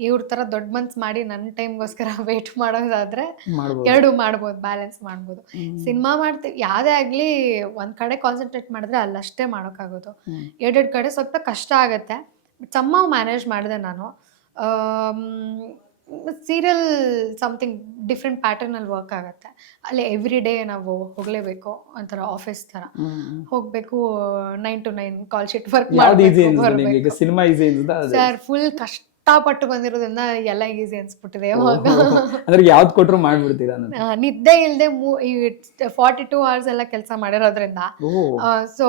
ಇವ್ರ ಥರ ದೊಡ್ಡ ಮನ್ಸ್ ಮಾಡಿ ನನ್ನ ಟೈಮ್ಗೋಸ್ಕರ ವೇಟ್ ಮಾಡೋದಾದ್ರೆ ಎರಡು ಮಾಡ್ಬೋದು ಬ್ಯಾಲೆನ್ಸ್ ಮಾಡ್ಬೋದು. ಸಿನಿಮಾ ಮಾಡ್ತೀವಿ ಯಾವುದೇ ಆಗಲಿ ಒಂದು ಕಡೆ ಕಾನ್ಸಂಟ್ರೇಟ್ ಮಾಡಿದ್ರೆ ಅಲ್ಲಷ್ಟೇ ಮಾಡೋಕ್ಕಾಗೋದು. ಎರಡೆರಡು ಕಡೆ ಸ್ವಲ್ಪ ಕಷ್ಟ ಆಗುತ್ತೆ. ಬಟ್ ಸಮ್ಮ ಮ್ಯಾನೇಜ್ ಮಾಡಿದೆ ನಾನು. ಸೀರಿಯಲ್ ಸಮಥಿಂಗ್ ಡಿಫ್ರೆಂಟ್ ಪ್ಯಾಟರ್ನಲ್ಲಿ ವರ್ಕ್ ಆಗುತ್ತೆ. ಅಲ್ಲಿ ಎವ್ರಿ ಡೇ ನಾವು ಹೋಗಲೇಬೇಕು ಒಂಥರ ಆಫೀಸ್ ತರ. ಹೋಗ್ಬೇಕು nine to nine call sheet work cinema sir full ಕಷ್ಟಪಟ್ಟು ಬಂದಿರೋದ್ರಿಂದ ಎಲ್ಲ ಈಸಿ ಅನ್ಸ್ಬಿಟ್ಟಿದೆ ಇವಾಗ. ಅಂದ್ರೆ ಯಾವ್ದು ಕೊಟ್ರು ಮಾಡ್ಬಿಡ್ತೀರಾ ನಾನು ಆ, ನಿದ್ದೆ ಇಲ್ಲದೆ ಫಾರ್ಟಿ ಟೂ ಅವರ್ಸ್ ಎಲ್ಲ ಕೆಲಸ ಮಾಡಿರೋದ್ರಿಂದ. ಸೊ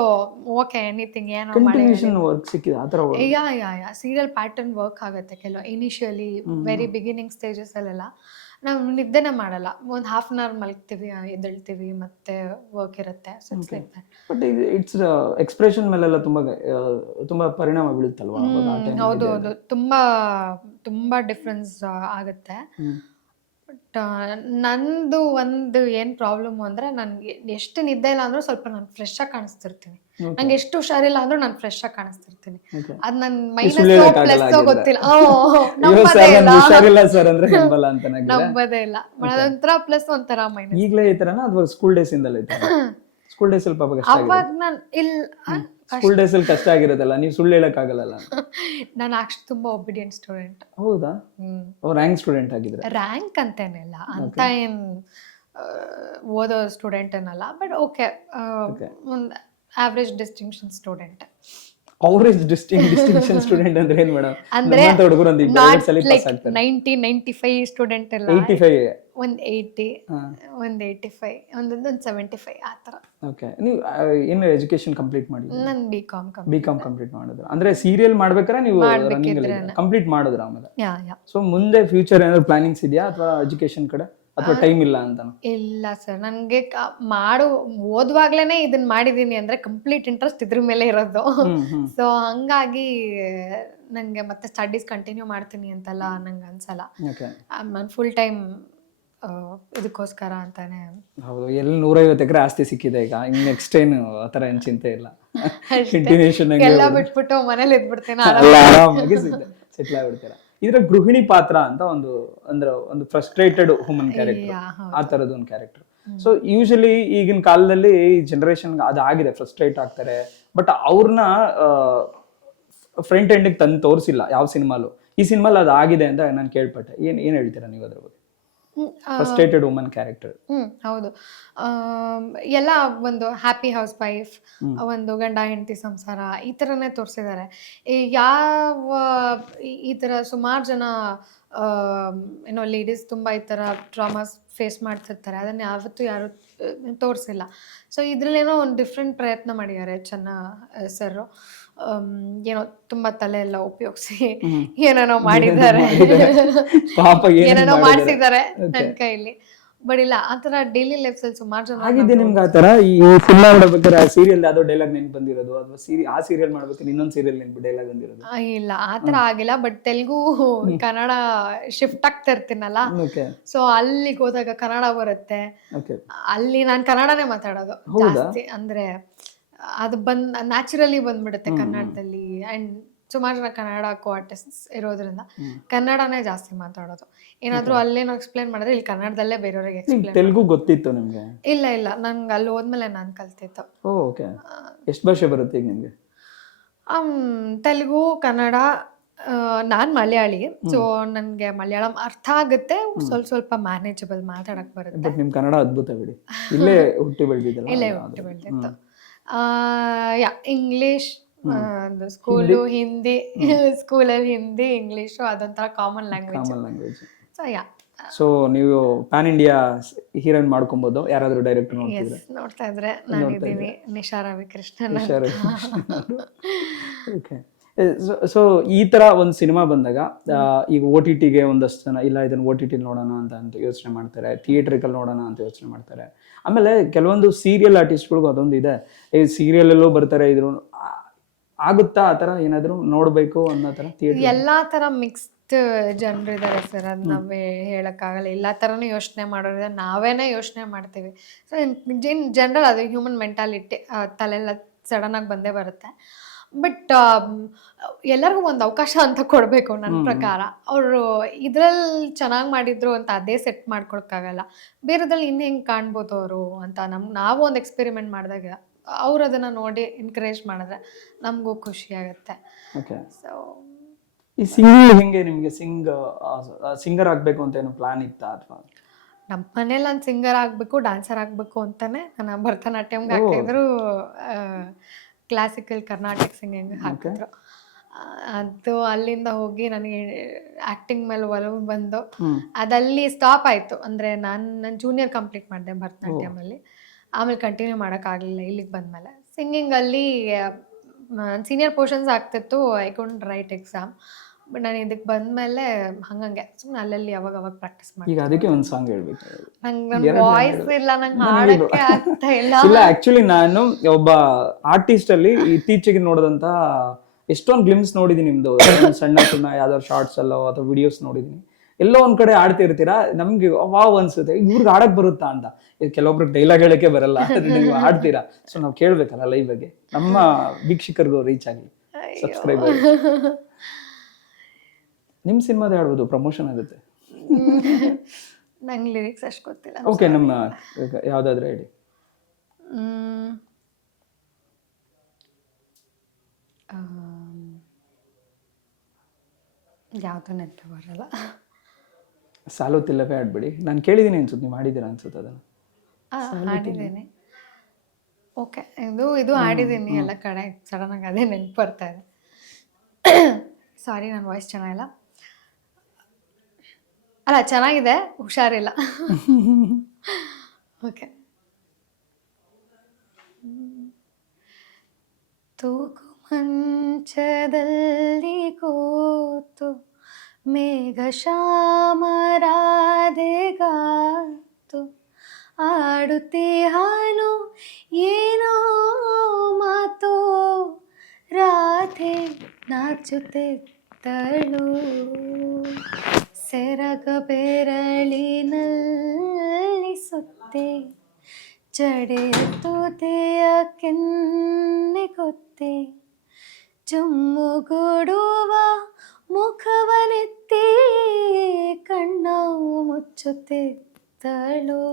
ಓಕೆ ಎನಿಥಿಂಗ್ ಏನೋ ಮಾಡಿ ಕಂಟಿನ್ಯೂಷನ್ ವರ್ಕ್ ಸಿಕ್ಕಿದೆ ಆ ಥರ work. Yeah yeah yeah serial pattern work ಆಗುತ್ತೆ ಕೆಲವು ಇನಿಷಿಯಲಿ ವೆರಿ ಬಿಗಿನಿಂಗ್ ಸ್ಟೇಜಸ್ ಅಲ್ಲೆಲ್ಲ. ನಾವು ನಿದ್ದೆನೇ ಮಾಡಲ್ಲ. ಒಂದು ಹಾಫ್ ಅನ್ ಅವರ್ ಮಲಗ್ತೀವಿ ಎದ್ದೇಳ್ತೀವಿ ಮತ್ತೆ ವರ್ಕ್ ಇರುತ್ತೆ. So it's like but it's expression ಮೇಲೆಲ್ಲ ತುಂಬಾ ತುಂಬಾ ಪರಿಣಾಮ ಬೀಳುತ್ತಲ್ವಾ? ಹೌದು ಹೌದು ತುಂಬಾ ತುಂಬಾ ಡಿಫ್ರೆನ್ಸ್ ಆಗುತ್ತೆ. ಬಟ್ ನಂದು ಒಂದು ಏನ್ ಪ್ರಾಬ್ಲಮ್ ಅಂದ್ರೆ ನನಗೆ ಎಷ್ಟು ನಿದ್ದೆ ಇಲ್ಲ ಅಂದ್ರೂ ಸ್ವಲ್ಪ ನಾನು ಫ್ರೆಶ್ ಆಗಿ ಕಾಣಿಸ್ತಿರ್ತೀನಿ. ನಂಗೆ ಎಷ್ಟು ಹುಷಾರಿಲ್ಲ ಅಂದ್ರೂ ನಾನು ಫ್ರೆಶ್ ಆಗಿ ಕಾಣಿಸ್ತಿರ್ತೀನಿ. ಅದು ಅದ್ ನನ್ ಸುಳ್ಳು ಮೈನಸ್ ಪ್ಲಸ್. ಗೊತ್ತಿಲ್ಲ. <laughs> ನಂಬದೇ ಇಲ್ಲ. ಒಂಥರ ಪ್ಲಸ್ ಒಂಥರ ಮೈನಸ್ ಈಗಲೇ ಈ ಥರನ ಅಥವಾ ಸ್ಕೂಲ್ ಡೇಸ್ ಇಂದಲೇ ಸ್ಕೂಲ್ ಡೇಸ್ ಸ್ವಲ್ಪ ಅವಾಗ ನಾನ್ ಇಲ್ಲ ಸ್ಕೂಲ್ ಡೇಸ್ ಅಲ್ಲಿ ಕಷ್ಟ ಆಗಿರೋದಲ್ಲ ನೀವು ಸುಳ್ಳು ಹೇಳಕ್ ಆಗಲ್ಲ <laughs> ನಾನು ಆಕ್ಚುಲಿ ತುಂಬಾ ಒಬಿಡಿಯಂಟ್ ಸ್ಟೂಡೆಂಟ್ ಹೌದಾ? ರ್ಯಾಂಕ್ ಸ್ಟೂಡೆಂಟ್ ಆಗಿದ್ರೆ. ರ್ಯಾಂಕ್ ಅಂತೇನಿಲ್ಲ ಅಂತ ಏನ್ ಓದೋ ಸ್ಟೂಡೆಂಟ್ ಏನಲ್ಲ ಬಟ್ ಓಕೆ ಆವರೇಜ್ ಒಂದು ಆವ್ರೇಜ್ ಡಿಸ್ಟಿಂಕ್ಷನ್ ಸ್ಟೂಡೆಂಟ್ ಅವರೇಜ್ ಡಿಸ್ಟಿಂಗ್ ಡಿಸ್ಟಿಂಕ್ಷನ್ ಸ್ಟೂಡೆಂಟ್ ಅಂದ್ರೆ ಏನ್ ಮೇಡಮ್ ಅಂದ್ರೆ ಹುಡುಗರು ಒಂದು ನಾಟ್ ಸಲ ಲೈಕ್ ಪಾಸ್ ಆಗ್ತಾರೆ. ನೈಂಟಿ ನೈಂಟಿ ಫೈವ್ ಸ್ಟೂಡೆಂಟ್ ಎಲ್ಲ ಏಯ್ಟಿ ಫೈವ್ ಒಂದ್ ಏಯ್ಟಿ ಒಂದ್ ಏಯ್ಟಿ ಫೈವ್ ಒಂದೊಂದು ಒಂದು ಸೆವೆಂಟಿ ಫೈವ್ ಆ ಥರ. ಓಕೆ ನೀವು ಏನು ಎಜುಕೇಶನ್ ಕಂಪ್ಲೀಟ್ ಮಾಡಿ ನಾನು B Com B Com complete ಮಾಡಿದ್ರು. ಅಂದ್ರೆ ಸೀರಿಯಲ್ ಮಾಡ್ಬೇಕಾದ್ರೆ ನೀವು ಕಂಪ್ಲೀಟ್ ಮಾಡಿದ್ರ ಆಮೇಲೆ? ಸೊ ಮುಂದೆ ಫ್ಯೂಚರ್ ಏನಾದ್ರು ಪ್ಲಾನಿಂಗ್ಸ್ ಇದೆಯಾ ಅಥವಾ ಎಜುಕೇಶನ್ ಕಡೆ? ಅಥವಾ ಟೈಮ್ ಇಲ್ಲ ಅಂತ ಇಲ್ಲ ಸರ್ ನನಗೆ ಮಾಡು ಓದುವಾಗ್ಲೇನೆ ಇದನ್ನ ಮಾಡಿದೀನಿ ಅಂದ್ರೆ ಕಂಪ್ಲೀಟ್ ಇಂಟ್ರೆಸ್ಟ್ ಇದ್ರ ಮೇಲೆ ಇರೋದು. ಸೊ ಹಂಗಾಗಿ ನಂಗೆ ಮತ್ತೆ ಸ್ಟಡೀಸ್ ಕಂಟಿನ್ಯೂ ಮಾಡ್ತೀನಿ ಅಂತಲ್ಲ ನಂಗೆ ಅನ್ಸಲ್ಲ. ನಾನು ಫುಲ್ ಟೈಮ್ ಇದಕ್ಕೋಸ್ಕರ ಅಂತಾನೆ. ಹೌದು ಎಲ್ಲಿ ನೂರೈವತ್ತು ಎಕರೆ ಆಸ್ತಿ ಸಿಕ್ಕಿದೆ ಈಗ. ಇನ್ ನೆಕ್ಸ್ಟ್ ಏನು ಆ ಥರ ಏನು ಚಿಂತೆ ಇಲ್ಲ. ಕಂಟಿನ್ಯೂಷನ್ ಎಲ್ಲ ಬಿಟ್ಬಿಟ್ಟು ಮನೇಲಿ ಇದ್ಬಿಡ್ತೀನಿ? ಅಲ್ಲ ಆರಾಮಾಗಿ. ಸೆಟ್ಲ್ ಆಗ್ಬಿಡ್ತೀರಾ? ಇದ್ರ ಗೃಹಿಣಿ ಪಾತ್ರ ಅಂತ ಒಂದು ಅಂದ್ರೆ ಒಂದು ಫ್ರಸ್ಟ್ರೇಟೆಡ್ ಹ್ಯೂಮನ್ ಕ್ಯಾರೆಕ್ಟರ್ ಆ ತರದ್ ಒಂದು ಕ್ಯಾರೆಕ್ಟರ್ ಸೊ ಯೂಶಲಿ ಈಗಿನ ಕಾಲದಲ್ಲಿ ಜನರೇಷನ್ ಅದಾಗಿದೆ ಫ್ರಸ್ಟ್ರೇಟ್ ಆಗ್ತಾರೆ. ಬಟ್ ಅವ್ರನ್ನ ಫ್ರಂಟ್ ಎಂಡಿಗೆ ತಂದು ತೋರಿಸಿಲ್ಲ ಯಾವ ಸಿನಿಮಾಲು. ಈ ಸಿನಿಮಾಲ್ ಅದಾಗಿದೆ ಅಂತ ನಾನು ಕೇಳ್ಪಟ್ಟೆ. ಏನ್ ಏನ್ ಹೇಳ್ತೀರಾ ನೀವು ಅದ್ರ ಬಗ್ಗೆ? ಫ್ರಸ್ಟ್ರೇಟೆಡ್ ವುಮನ್ ಕ್ಯಾರೆಕ್ಟರ್ ಹ್ಮ್ ಹೌದು. ಎಲ್ಲ ಒಂದು ಹ್ಯಾಪಿ ಹೌಸ್ ವೈಫ್ ಒಂದು ಗಂಡ ಹೆಂಡತಿ ಸಂಸಾರ ಈ ಥರನೇ ತೋರಿಸಿದ್ದಾರೆ ಯಾವ ಈ- ತರ ಥರ ಸುಮಾರು ಜನ ಏನೋ ಲೇಡೀಸ್ ತುಂಬ ಈ ಥರ ಡ್ರಾಮಾಸ್ ಫೇಸ್ ಮಾಡ್ತಿರ್ತಾರೆ. ಅದನ್ನ ಯಾವತ್ತೂ ಯಾರು ತೋರಿಸಿಲ್ಲ. ಸೊ ಇದ್ರಲ್ಲೇನೋ ಒಂದು ಡಿಫ್ರೆಂಟ್ ಪ್ರಯತ್ನ ಮಾಡಿದ್ದಾರೆ ಚೆನ್ನ ಸರ್ ಏನೋ ತುಂಬಾ ತಲೆ ಎಲ್ಲ ಉಪಯೋಗಿಸಿ ಏನೇನೋ ಮಾಡಿದ್ದಾರೆ. ಪಾಪ ಏನೇನ್ ಮಾಡಿಸಿದ್ದಾರೆ ನನ್ನ ಕೈಲಿ. ಬಟ್ ಇಲ್ಲ ಆತರ ಡೈಲಿ ಲೈಫ್ ಅಲ್ಲಿ ಸುಮಾರು ಜನ ಆಗಿದೆ ನಿಮ್ಗೆ ಆತರ ಈ ಸಿನಿಮಾ ಮಾಡ್ಬೇಕಾದ್ರೆ ಆ ಸೀರಿಯಲ್ ಯಾವ್ದೋ ಡೈಲಾಗ್ ನೆನ್ಪು ಬಂದಿರೋದು ಅಥವಾ ಸೀರಿ ಆ ಸೀರಿಯಲ್ ಮಾಡ್ಬೇಕಾದ್ರೆ ಇನ್ನೊಂದು ಸೀರಿಯಲ್ ನೆನ್ಪು ಡೈಲಾಗ್ ಬಂದಿರೋದು? ಇಲ್ಲ ಆತರ ಆಗಿಲ್ಲ ಬಟ್ ತೆಲುಗು ಕನ್ನಡ ಶಿಫ್ಟ್ ಆಗ್ತಾ ಇರ್ತೀನಲ್ಲ? ಸೊ ಅಲ್ಲಿಗೆ ಹೋದಾಗ ಕನ್ನಡ ಬರುತ್ತೆ. ಅಲ್ಲಿ ನಾನು ಕನ್ನಡನೇ ಮಾತಾಡೋದು ಜಾಸ್ತಿ. ಅಂದ್ರೆ ಅದು ಬಂದ್ ನ್ಯಾಚುರಲಿ ಬಂದ್ಬಿಡುತ್ತೆ ಕನ್ನಡದಲ್ಲಿ. ಅಂಡ್ ಸುಮಾರು ಜನ ಕನ್ನಡ ಕೋ ಆರ್ಟಿಸ್ಟ್ಸ್ ಇರೋದ್ರಿಂದ ಕನ್ನಡನೇ ಜಾಸ್ತಿ ಮಾತಾಡೋದು. ಏನಾದ್ರೂ ಅಲ್ಲೇನೋ ಎಕ್ಸ್ಪ್ಲೇನ್ ಮಾಡಿದ್ರೆ ಇಲ್ಲಿ ಕನ್ನಡದಲ್ಲೇ ಬೇರೆಯವರಿಗೆ ಎಕ್ಸ್ಪ್ಲೇನ್ ತೆಲುಗು ಗೊತ್ತಿತ್ತು ನಿಮ್ಗೆ? ಇಲ್ಲ ಇಲ್ಲ. ನಂಗೆ ಅಲ್ಲಿ ಹೋದ್ಮೇಲೆ ನಾನು ಕಲ್ತಿತ್ತು ಓಕೆ ಎಷ್ಟು ಭಾಷೆ ಬರುತ್ತೆ ಈಗ ನಿಮ್ಗೆ? ತೆಲುಗು ಕನ್ನಡ ನಾನು ಮಲಯಾಳಿ. ಸೊ ನನಗೆ ಮಲಯಾಳಂ ಅರ್ಥ ಆಗುತ್ತೆ. ಸ್ವಲ್ಪ ಸ್ವಲ್ಪ ಮ್ಯಾನೇಜಬಲ್ ಮಾತಾಡಕ್ಕೆ ಬರುತ್ತೆ. ಬಟ್ ನಿಮ್ ಕನ್ನಡ ಅದ್ಭುತ ಬಿಡಿ. <laughs> ಇಲ್ಲೇ ಹುಟ್ಟಿ ಬೆಳೆದಿದ್ದಲ್ಲ ಇಲ್ಲೇ ಹುಟ್ಟಿ ಬೆಳೆದಿತ್ತು. Yeah English school Hindi. ಸ್ಕೂಲಲ್ಲಿ ಹಿಂದಿ ಇಂಗ್ಲಿಷು ಅದೊಂಥರ common language common language so yeah so ನೀವು ಪ್ಯಾನ್ ಇಂಡಿಯಾ ಹೀರೋಯಿನ್ ಮಾಡ್ಕೊಬೋದು? ಯಾರಾದರೂ ಡೈರೆಕ್ಟರ್ ನೋಡ್ತಿದ್ರೆ? ಎಸ್ ನೋಡ್ತಾ ಇದ್ರೆ ನಾನಿದ್ದೀನಿ ನಿಶಾ ರವಿಕೃಷ್ಣನ್ ಅಂತ. ಓಕೆ <laughs> ಸೊ ಈ ತರ ಒಂದು ಸಿನಿಮಾ ಬಂದಾಗ ಈಗ ಓ ಟಿ ಟಿಗೆ ಒಂದಷ್ಟು ಜನ ಇಲ್ಲ ಇದನ್ನ ಓ ಟಿ ಟಿ ನೋಡೋಣ ಅಂತ ಅಂತ ಯೋಚನೆ ಮಾಡ್ತಾರೆ ಥಿಯೇಟ್ರಿಕಲ್ ನೋಡೋಣ ಅಂತ ಯೋಚನೆ ಮಾಡ್ತಾರೆ. ಆಮೇಲೆ ಕೆಲವೊಂದು ಸೀರಿಯಲ್ ಆರ್ಟಿಸ್ಟ್ಗಳಿಗೂ ಅದೊಂದು ಇದೆ. ಈ ಸೀರಿಯಲಲ್ಲೂ ಬರ್ತಾರೆ ಇದ್ರು ಆಗುತ್ತಾ ಆ ಥರ ಏನಾದರೂ ನೋಡಬೇಕು ಅನ್ನೋ ಥರ ಥಿಯೇಟರ್? ಎಲ್ಲಾ ತರ ಮಿಕ್ಸ್ಡ್ ಜನರು ಇದಾರೆ ಸರ್ ಅದ್ ನಾವೇ ಹೇಳಕ್ಕಾಗಲ್ಲ. ಎಲ್ಲಾ ತರನು ಯೋಚನೆ ಮಾಡೋದ್ರೆ ನಾವೇನೆ ಯೋಚನೆ ಮಾಡ್ತೀವಿ. ಸೊ ಇನ್ ಜನರಲ್ ಅದು ಹ್ಯೂಮನ್ ಮೆಂಟಾಲಿಟಿ ತಲೆಲ್ಲ ಸಡನ್ ಆಗಿ ಬಂದೇ ಬರುತ್ತೆ. ಬಟ್ ಎಲ್ಲರಿಗೂ ಒಂದು ಅವಕಾಶ ಅಂತ ಕೊಡಬೇಕು ನನ್ನ ಪ್ರಕಾರ. ಅವರು ಇದ್ರಲ್ಲಿ ಚೆನ್ನಾಗಿ ಮಾಡಿದ್ರು ಅಂತ ಅದೇ ಸೆಟ್ ಮಾಡ್ಕೊಳಕ್ಕಾಗಲ್ಲ. ಬೇರೆದ್ರಲ್ಲಿ ಇನ್ನು ಹೆಂಗೆ ಕಾಣ್ಬೋದು ಅವರು ಅಂತ ನಮ್ ನಾವು ಒಂದು ಎಕ್ಸ್ಪೆರಿಮೆಂಟ್ ಮಾಡಿದಾಗ ಅವ್ರು ಅದನ್ನ ನೋಡಿ ಎನ್ಕರೇಜ್ ಮಾಡಿದ್ರೆ ನಮಗೂ ಖುಷಿ ಆಗುತ್ತೆ. ಓಕೆ ಸೊ ಈ ಸಿಂಗಿಂಗ್ ಹೆಂಗೆ ನಿಮಗೆ ಸಿಂಗ್ ಸಿಂಗರ್ ಆಗಬೇಕು ಅಂತ ಏನು ಪ್ಲಾನ್ ಇತ್ತಾ ಅಥವಾ? ನಮ್ಮ ಮನೇಲಿ ನಾನು ಸಿಂಗರ್ ಆಗಬೇಕು ಡ್ಯಾನ್ಸರ್ ಆಗಬೇಕು ಅಂತಾನೆ ನಾನು ಭರತನಾಟ್ಯಂಗೆ ಹಾಕಿದ್ರು ಕ್ಲಾಸಿಕಲ್ ಕರ್ನಾಟಕ ಸಿಂಗಿಂಗ್ ಹಾಕಿದ್ರು. ಅದು ಅಲ್ಲಿಂದ ಹೋಗಿ ನನಗೆ ಆಕ್ಟಿಂಗ್ ಮೇಲೆ ಒಲವು ಬಂದು ಅದಲ್ಲಿ ಸ್ಟಾಪ್ ಆಯಿತು. ಅಂದರೆ ನಾನು ನನ್ನ ಜೂನಿಯರ್ ಕಂಪ್ಲೀಟ್ ಮಾಡಿದೆ ಭರತನಾಟ್ಯಮಲ್ಲಿ ಆಮೇಲೆ ಕಂಟಿನ್ಯೂ ಮಾಡೋಕ್ಕಾಗಲಿಲ್ಲ ಇಲ್ಲಿಗೆ ಬಂದಮೇಲೆ. ಸಿಂಗಿಂಗಲ್ಲಿ ಸೀನಿಯರ್ ಪೋರ್ಷನ್ಸ್ ಆಗ್ತಿತ್ತು I couldn't write exam but ನಾನು ಇದಕ್ಕೆ ಬಂದ್ಮೇಲೆ ಹಂಗಂಗೆ ಸುಮ್ಮನೆ ಅಲ್ಲಲ್ಲಿ ಅವಾಗ ಅವಾಗ ಪ್ರಾಕ್ಟೀಸ್ ಮಾಡಿ ಈಗ ಅದಕ್ಕೆ ಒಂದು ಸಾಂಗ್ ಹೇಳ್ಬೇಕು. ನಂಗೆ ನನ್ನ ವಾಯ್ಸ್ ಇಲ್ಲ ನಂಗೆ ಹಾಡಕ್ಕೆ ಆಗ್ತಾ ಇಲ್ಲ. ಇಲ್ಲ ಆಕ್ಚುಲಿ ನಾನು ಒಬ್ಬ ಆರ್ಟಿಸ್ಟ್ ಅಲ್ಲಿ ಇತ್ತೀಚೆಗೆ ನೋಡಿದಂತ ಎಷ್ಟೊಂದು ಗ್ಲಿಮ್ಸ್ ನೋಡಿದೀನಿ ನಿಮ್ದು. ಸಣ್ಣ ಸಣ್ಣ ಯಾವ್ದಾದ್ರು ಶಾರ್ಟ್ಸ್ ಅಲ್ಲೋ ಅಥವಾ ವಿಡಿಯೋಸ್ ನೋಡಿದೀನಿ. ಎಲ್ಲೋ ಒಂದ್ ಕಡೆ ಆಡ್ತಿರ್ತೀರಾ ನಮ್ಗೆ ವಾವ್ ಅನ್ಸುತ್ತೆ. ಇವ್ರಿಗೆ ಆಡಕ್ ಬರುತ್ತಾ? ಅಂತ. ಇದು ಕೆಲವೊಬ್ರಿಗೆ ಡೈಲಾಗ್ ಹೇಳಕ್ಕೆ ಬರಲ್ಲ. ನೀವು ಆಡ್ತೀರಾ ಸೊ ನಾವು ಕೇಳ್ಬೇಕಲ್ಲ ಲೈವ್ ಬಗ್ಗೆ ನಮ್ಮ ವೀಕ್ಷಕರಿಗೂ ರೀಚ್ ಆಗಲಿ. ಸಬ್ಸ್ಕ್ರೈಬರ್ ನಿಮ್ ಸಿನಿಮಾದ ಆಡ್ಬೋದು ಪ್ರಮೋಷನ್ ಆಗುತ್ತೆ? ನಂಗೆ ಲಿರಿಕ್ಸ್ ಅಷ್ಟು ಗೊತ್ತಿಲ್ಲ. ಓಕೆ ನಮ್ಮ ಯಾವುದಾದ್ರೂ ಯಾವ್ದಾದ್ರು ಹೇಳಿ. ಮ್, ಆಮ್, ಯಾವ್ದು ನೆನಪು ಬರಲ್ಲ. ಸಾಲೋತಿಲ್ಲವೇ ಆಡ್ಬಿಡಿ. ನಾನು ಕೇಳಿದ್ದೀನಿ ಅನ್ಸುತ್ತೆ ನೀವು ಮಾಡಿದ್ದೀರಾ ಅನ್ಸುತ್ತೆ ಅದನ್ನ. ಆ, ಹಾಡಿದ್ದೇನೆ ಓಕೆ ಇದು ಇದು ಹಾಡಿದ್ದೀನಿ ಎಲ್ಲ ಕಡೆ. ಸಡನ್ ಆಗಿ ಅದೇ ನೆನಪು ಬರ್ತಾ ಇದೆ. ಸಾರಿ ನನ್ನ ವಾಯ್ಸ್ ಚೆನ್ನಾಗಿಲ್ಲ. ಅಲ್ಲ, ಚೆನ್ನಾಗಿದೆ. ಹುಷಾರಿಲ್ಲ. ಓಕೆ. ತೂಕು ಮಂಚದಲ್ಲಿ ಕೂತು ಮೇಘ ಶ್ಯಾಮರಾಧೆಗಾತು ಆಡುತ್ತೀಹಾನು ಏನೋ ಮಾತು. ರಾಧೆ ನಾಚುತ್ತೆ ಸೆರಗ ಬೆರಳಿನಲ್ಲಿ ಸುತ್ತೆ ಜಡೆಯ ತುದಿಯ ಕೆನ್ನೆ ಗೊತ್ತೆ ಜುಮ್ಮುಗೂಡುವ ಮುಖವನೆತ್ತಿ ಕಣ್ಣ ಮುಚ್ಚುತ್ತಿದ್ದಳು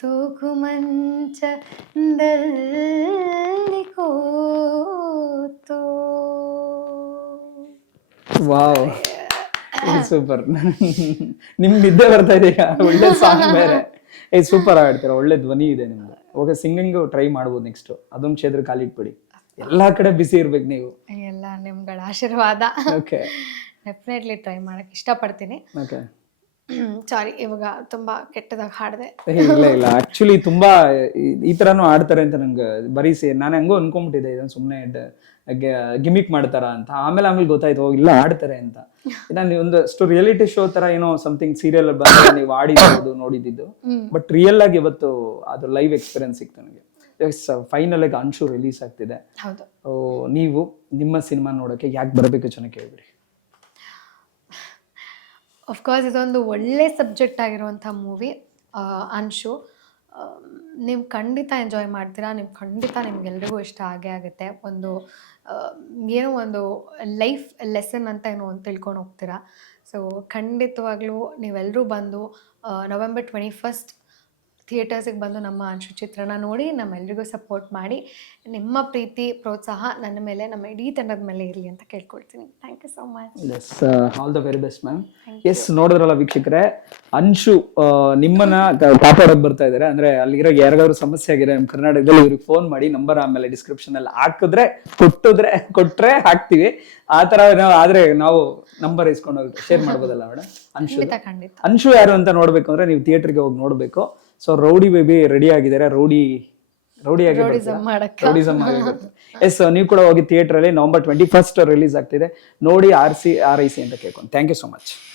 ತೂಗು ಮಂಚದಲ್ಲಿ ಕೂತು ವಾವ್ ಸೂಪರ್ <laughs> ನಿಮ್ ನಿದ್ದೆ ಬರ್ತಾ ಇದೆ ಈಗ. ಒಳ್ಳೆ ಸಾಂಗ್ <laughs> ಬೇರೆ. ಏ ಸೂಪರ್ ಆಡ್ತೀರ. ಒಳ್ಳೆ ಧ್ವನಿ ಇದೆ ನಿಮ್ದು. ಓಕೆ ಸಿಂಗಿಂಗ್ ಟ್ರೈ ಮಾಡ್ಬೋದು ನೆಕ್ಸ್ಟ್ ಅದೊಂದು ಕ್ಷೇತ್ರ ಕಾಲಿಟ್ಬಿಡಿ ಎಲ್ಲಾ ಕಡೆ ಬಿಸಿ ಇರ್ಬೇಕು ನೀವು. ಎಲ್ಲ ನಿಮ್ಗಳ ಆಶೀರ್ವಾದ. ಓಕೆ ಡೆಫಿನೆಟ್ಲಿ ಟ್ರೈ ಮಾಡಕ್ ಇಷ್ಟಪಡ್ತೀನಿ. ಓಕೆ ಸಾರಿ ಇವಾಗ ತುಂಬಾ ಕೆಟ್ಟದಾಗಿ ಹಾಡಿದೆ. ಇಲ್ಲ ಇಲ್ಲ. ಆಕ್ಚುಲಿ ತುಂಬಾ ಈ- ಈ ತರಾನು ಆಡ್ತಾರೆ ಅಂತ ನಂಗೆ ಬರೀ ಸೇ ನಾನು ಹೆಂಗೋ ಅನ್ಕೊಂಡ್ಬಿಟ್ಟಿದ್ದೆ ಇದನ್ನ ಸುಮ್ಮನೆ ಗಿಮಿಕ್ ಮಾಡ್ತಾರ ಅಂತ. ಆಮೇಲೆ ಆಮೇಲೆ ಗೊತ್ತಾಯ್ತು ಓ ಇಲ್ಲ ಆಡ್ತಾರೆ ಅಂತ. ನಾನು ಅಷ್ಟು ರಿಯಾಲಿಟಿ ಶೋ ತರ ಏನೋ ಸಮಥಿಂಗ್ ಸೀರಿಯಲ್ ಬಂದ್ರೆ ನೀವು ಆಡಿದ್ದು ನೋಡಿದ್ದು ಬಟ್ ರಿಯಲ್ ಆಗಿ ಇವತ್ತು ಅದು ಲೈವ್ ಎಕ್ಸ್ಪೀರಿಯನ್ಸ್ ಸಿಕ್ತು ನನಗೆ. ಫೈನಲ್ ಆಗಿ ಅನ್ಶು ರಿಲೀಸ್ ಆಗ್ತಿದೆ. ಹೌದು. ಓ, ನೀವು ನಿಮ್ಮ ಸಿನಿಮಾ ನೋಡಕ್ಕೆ ಯಾಕೆ ಬರಬೇಕು ಚೆನ್ನಾಗಿ ಕೇಳಿದ್ರಿ ಅಫ್ಕೋರ್ಸ್ ಇದೊಂದು ಒಳ್ಳೆ ಸಬ್ಜೆಕ್ಟ್ ಆಗಿರುವಂಥ ಮೂವಿ ಅನ್ಶು. ನೀವು ಖಂಡಿತ ಎಂಜಾಯ್ ಮಾಡ್ತೀರಾ? ನೀವು ಖಂಡಿತ ನಿಮ್ಗೆಲ್ರಿಗೂ ಇಷ್ಟ ಆಗೇ ಆಗುತ್ತೆ. ಒಂದು ಏನೋ ಒಂದು ಲೈಫ್ ಲೆಸನ್ ಅಂತ ಏನೋ ಒಂದು ತಿಳ್ಕೊಂಡು ಹೋಗ್ತೀರಾ? ಸೊ ಖಂಡಿತವಾಗ್ಲೂ ನೀವೆಲ್ಲರೂ ಬಂದು ನವೆಂಬರ್ ಟ್ವೆಂಟಿ ಫಸ್ಟ್ ಥಿಯೇಟರ್ಸಿಗೆ ಬಂದು ನಮ್ಮ ಅಂಶು ಚಿತ್ರನ ನೋಡಿ ನಮ್ಮೆಲ್ರಿಗೂ ಸಪೋರ್ಟ್ ಮಾಡಿ ನಿಮ್ಮ ಪ್ರೀತಿ ಪ್ರೋತ್ಸಾಹ ನನ್ನ ಮೇಲೆ ನಮ್ಮ ಇಡೀ ತಂಡದ ಮೇಲೆ ಇರಲಿ ಅಂತ ಕೇಳ್ಕೊಳ್ತೀನಿ. Thank you so much yes all the very best ma'am yes ನೋಡಿದ್ರಲ್ಲ ವೀಕ್ಷಕರೆ ಅಂಶು ನಿಮ್ಮನ್ನ ಕಾಪಾಡೋದು ಬರ್ತಾ ಇದ್ದಾರೆ. ಅಂದ್ರೆ ಅಲ್ಲಿರೋ ಯಾರಿಗಾದ್ರು ಸಮಸ್ಯೆ ಆಗಿದೆ ನಮ್ಮ ಕರ್ನಾಟಕದಲ್ಲಿ ಇವ್ರಿಗೆ ಫೋನ್ ಮಾಡಿ ನಂಬರ್ ಆಮೇಲೆ ಡಿಸ್ಕ್ರಿಪ್ಷನ್ ಅಲ್ಲಿ ಹಾಕಿದ್ರೆ ಕೊಟ್ಟಿದ್ರೆ ಕೊಟ್ರೆ ಹಾಕ್ತಿವಿ. ಆ ತರ ನಾವು ಆದ್ರೆ ನಾವು ನಂಬರ್ ಇಸ್ಕೊಂಡು ಶೇರ್ ಮಾಡ್ಬೋದಲ್ಲ ಮೇಡಮ್ ಅಂಶು ಖಂಡಿತ ಅಂಶು ಯಾರು ಅಂತ ನೋಡ್ಬೇಕು ಅಂದ್ರೆ ನೀವು ಥಿಯೇಟರ್ಗೆ ಹೋಗಿ ನೋಡ್ಬೇಕು. ಸೊ ರೌಡಿ ಬೇಬಿ ರೆಡಿ ಆಗಿದ್ದಾರೆ. ರೌಡಿ ರೌಡಿ ಆಗಿ. ರೌಡಿಸಮ್ ಎಸ್ <laughs> ನೀವು ಕೂಡ ಹೋಗಿ ಥಿಯೇಟರ್ ಅಲ್ಲಿ ನವೆಂಬರ್ ಟ್ವೆಂಟಿ ಫಸ್ಟ್ ರಿಲೀಸ್ ಆಗ್ತಿದೆ. ನೋಡಿ R C R I C ಅಂತ ಕೇಳ್ಕೊಂಡು. Thank you so much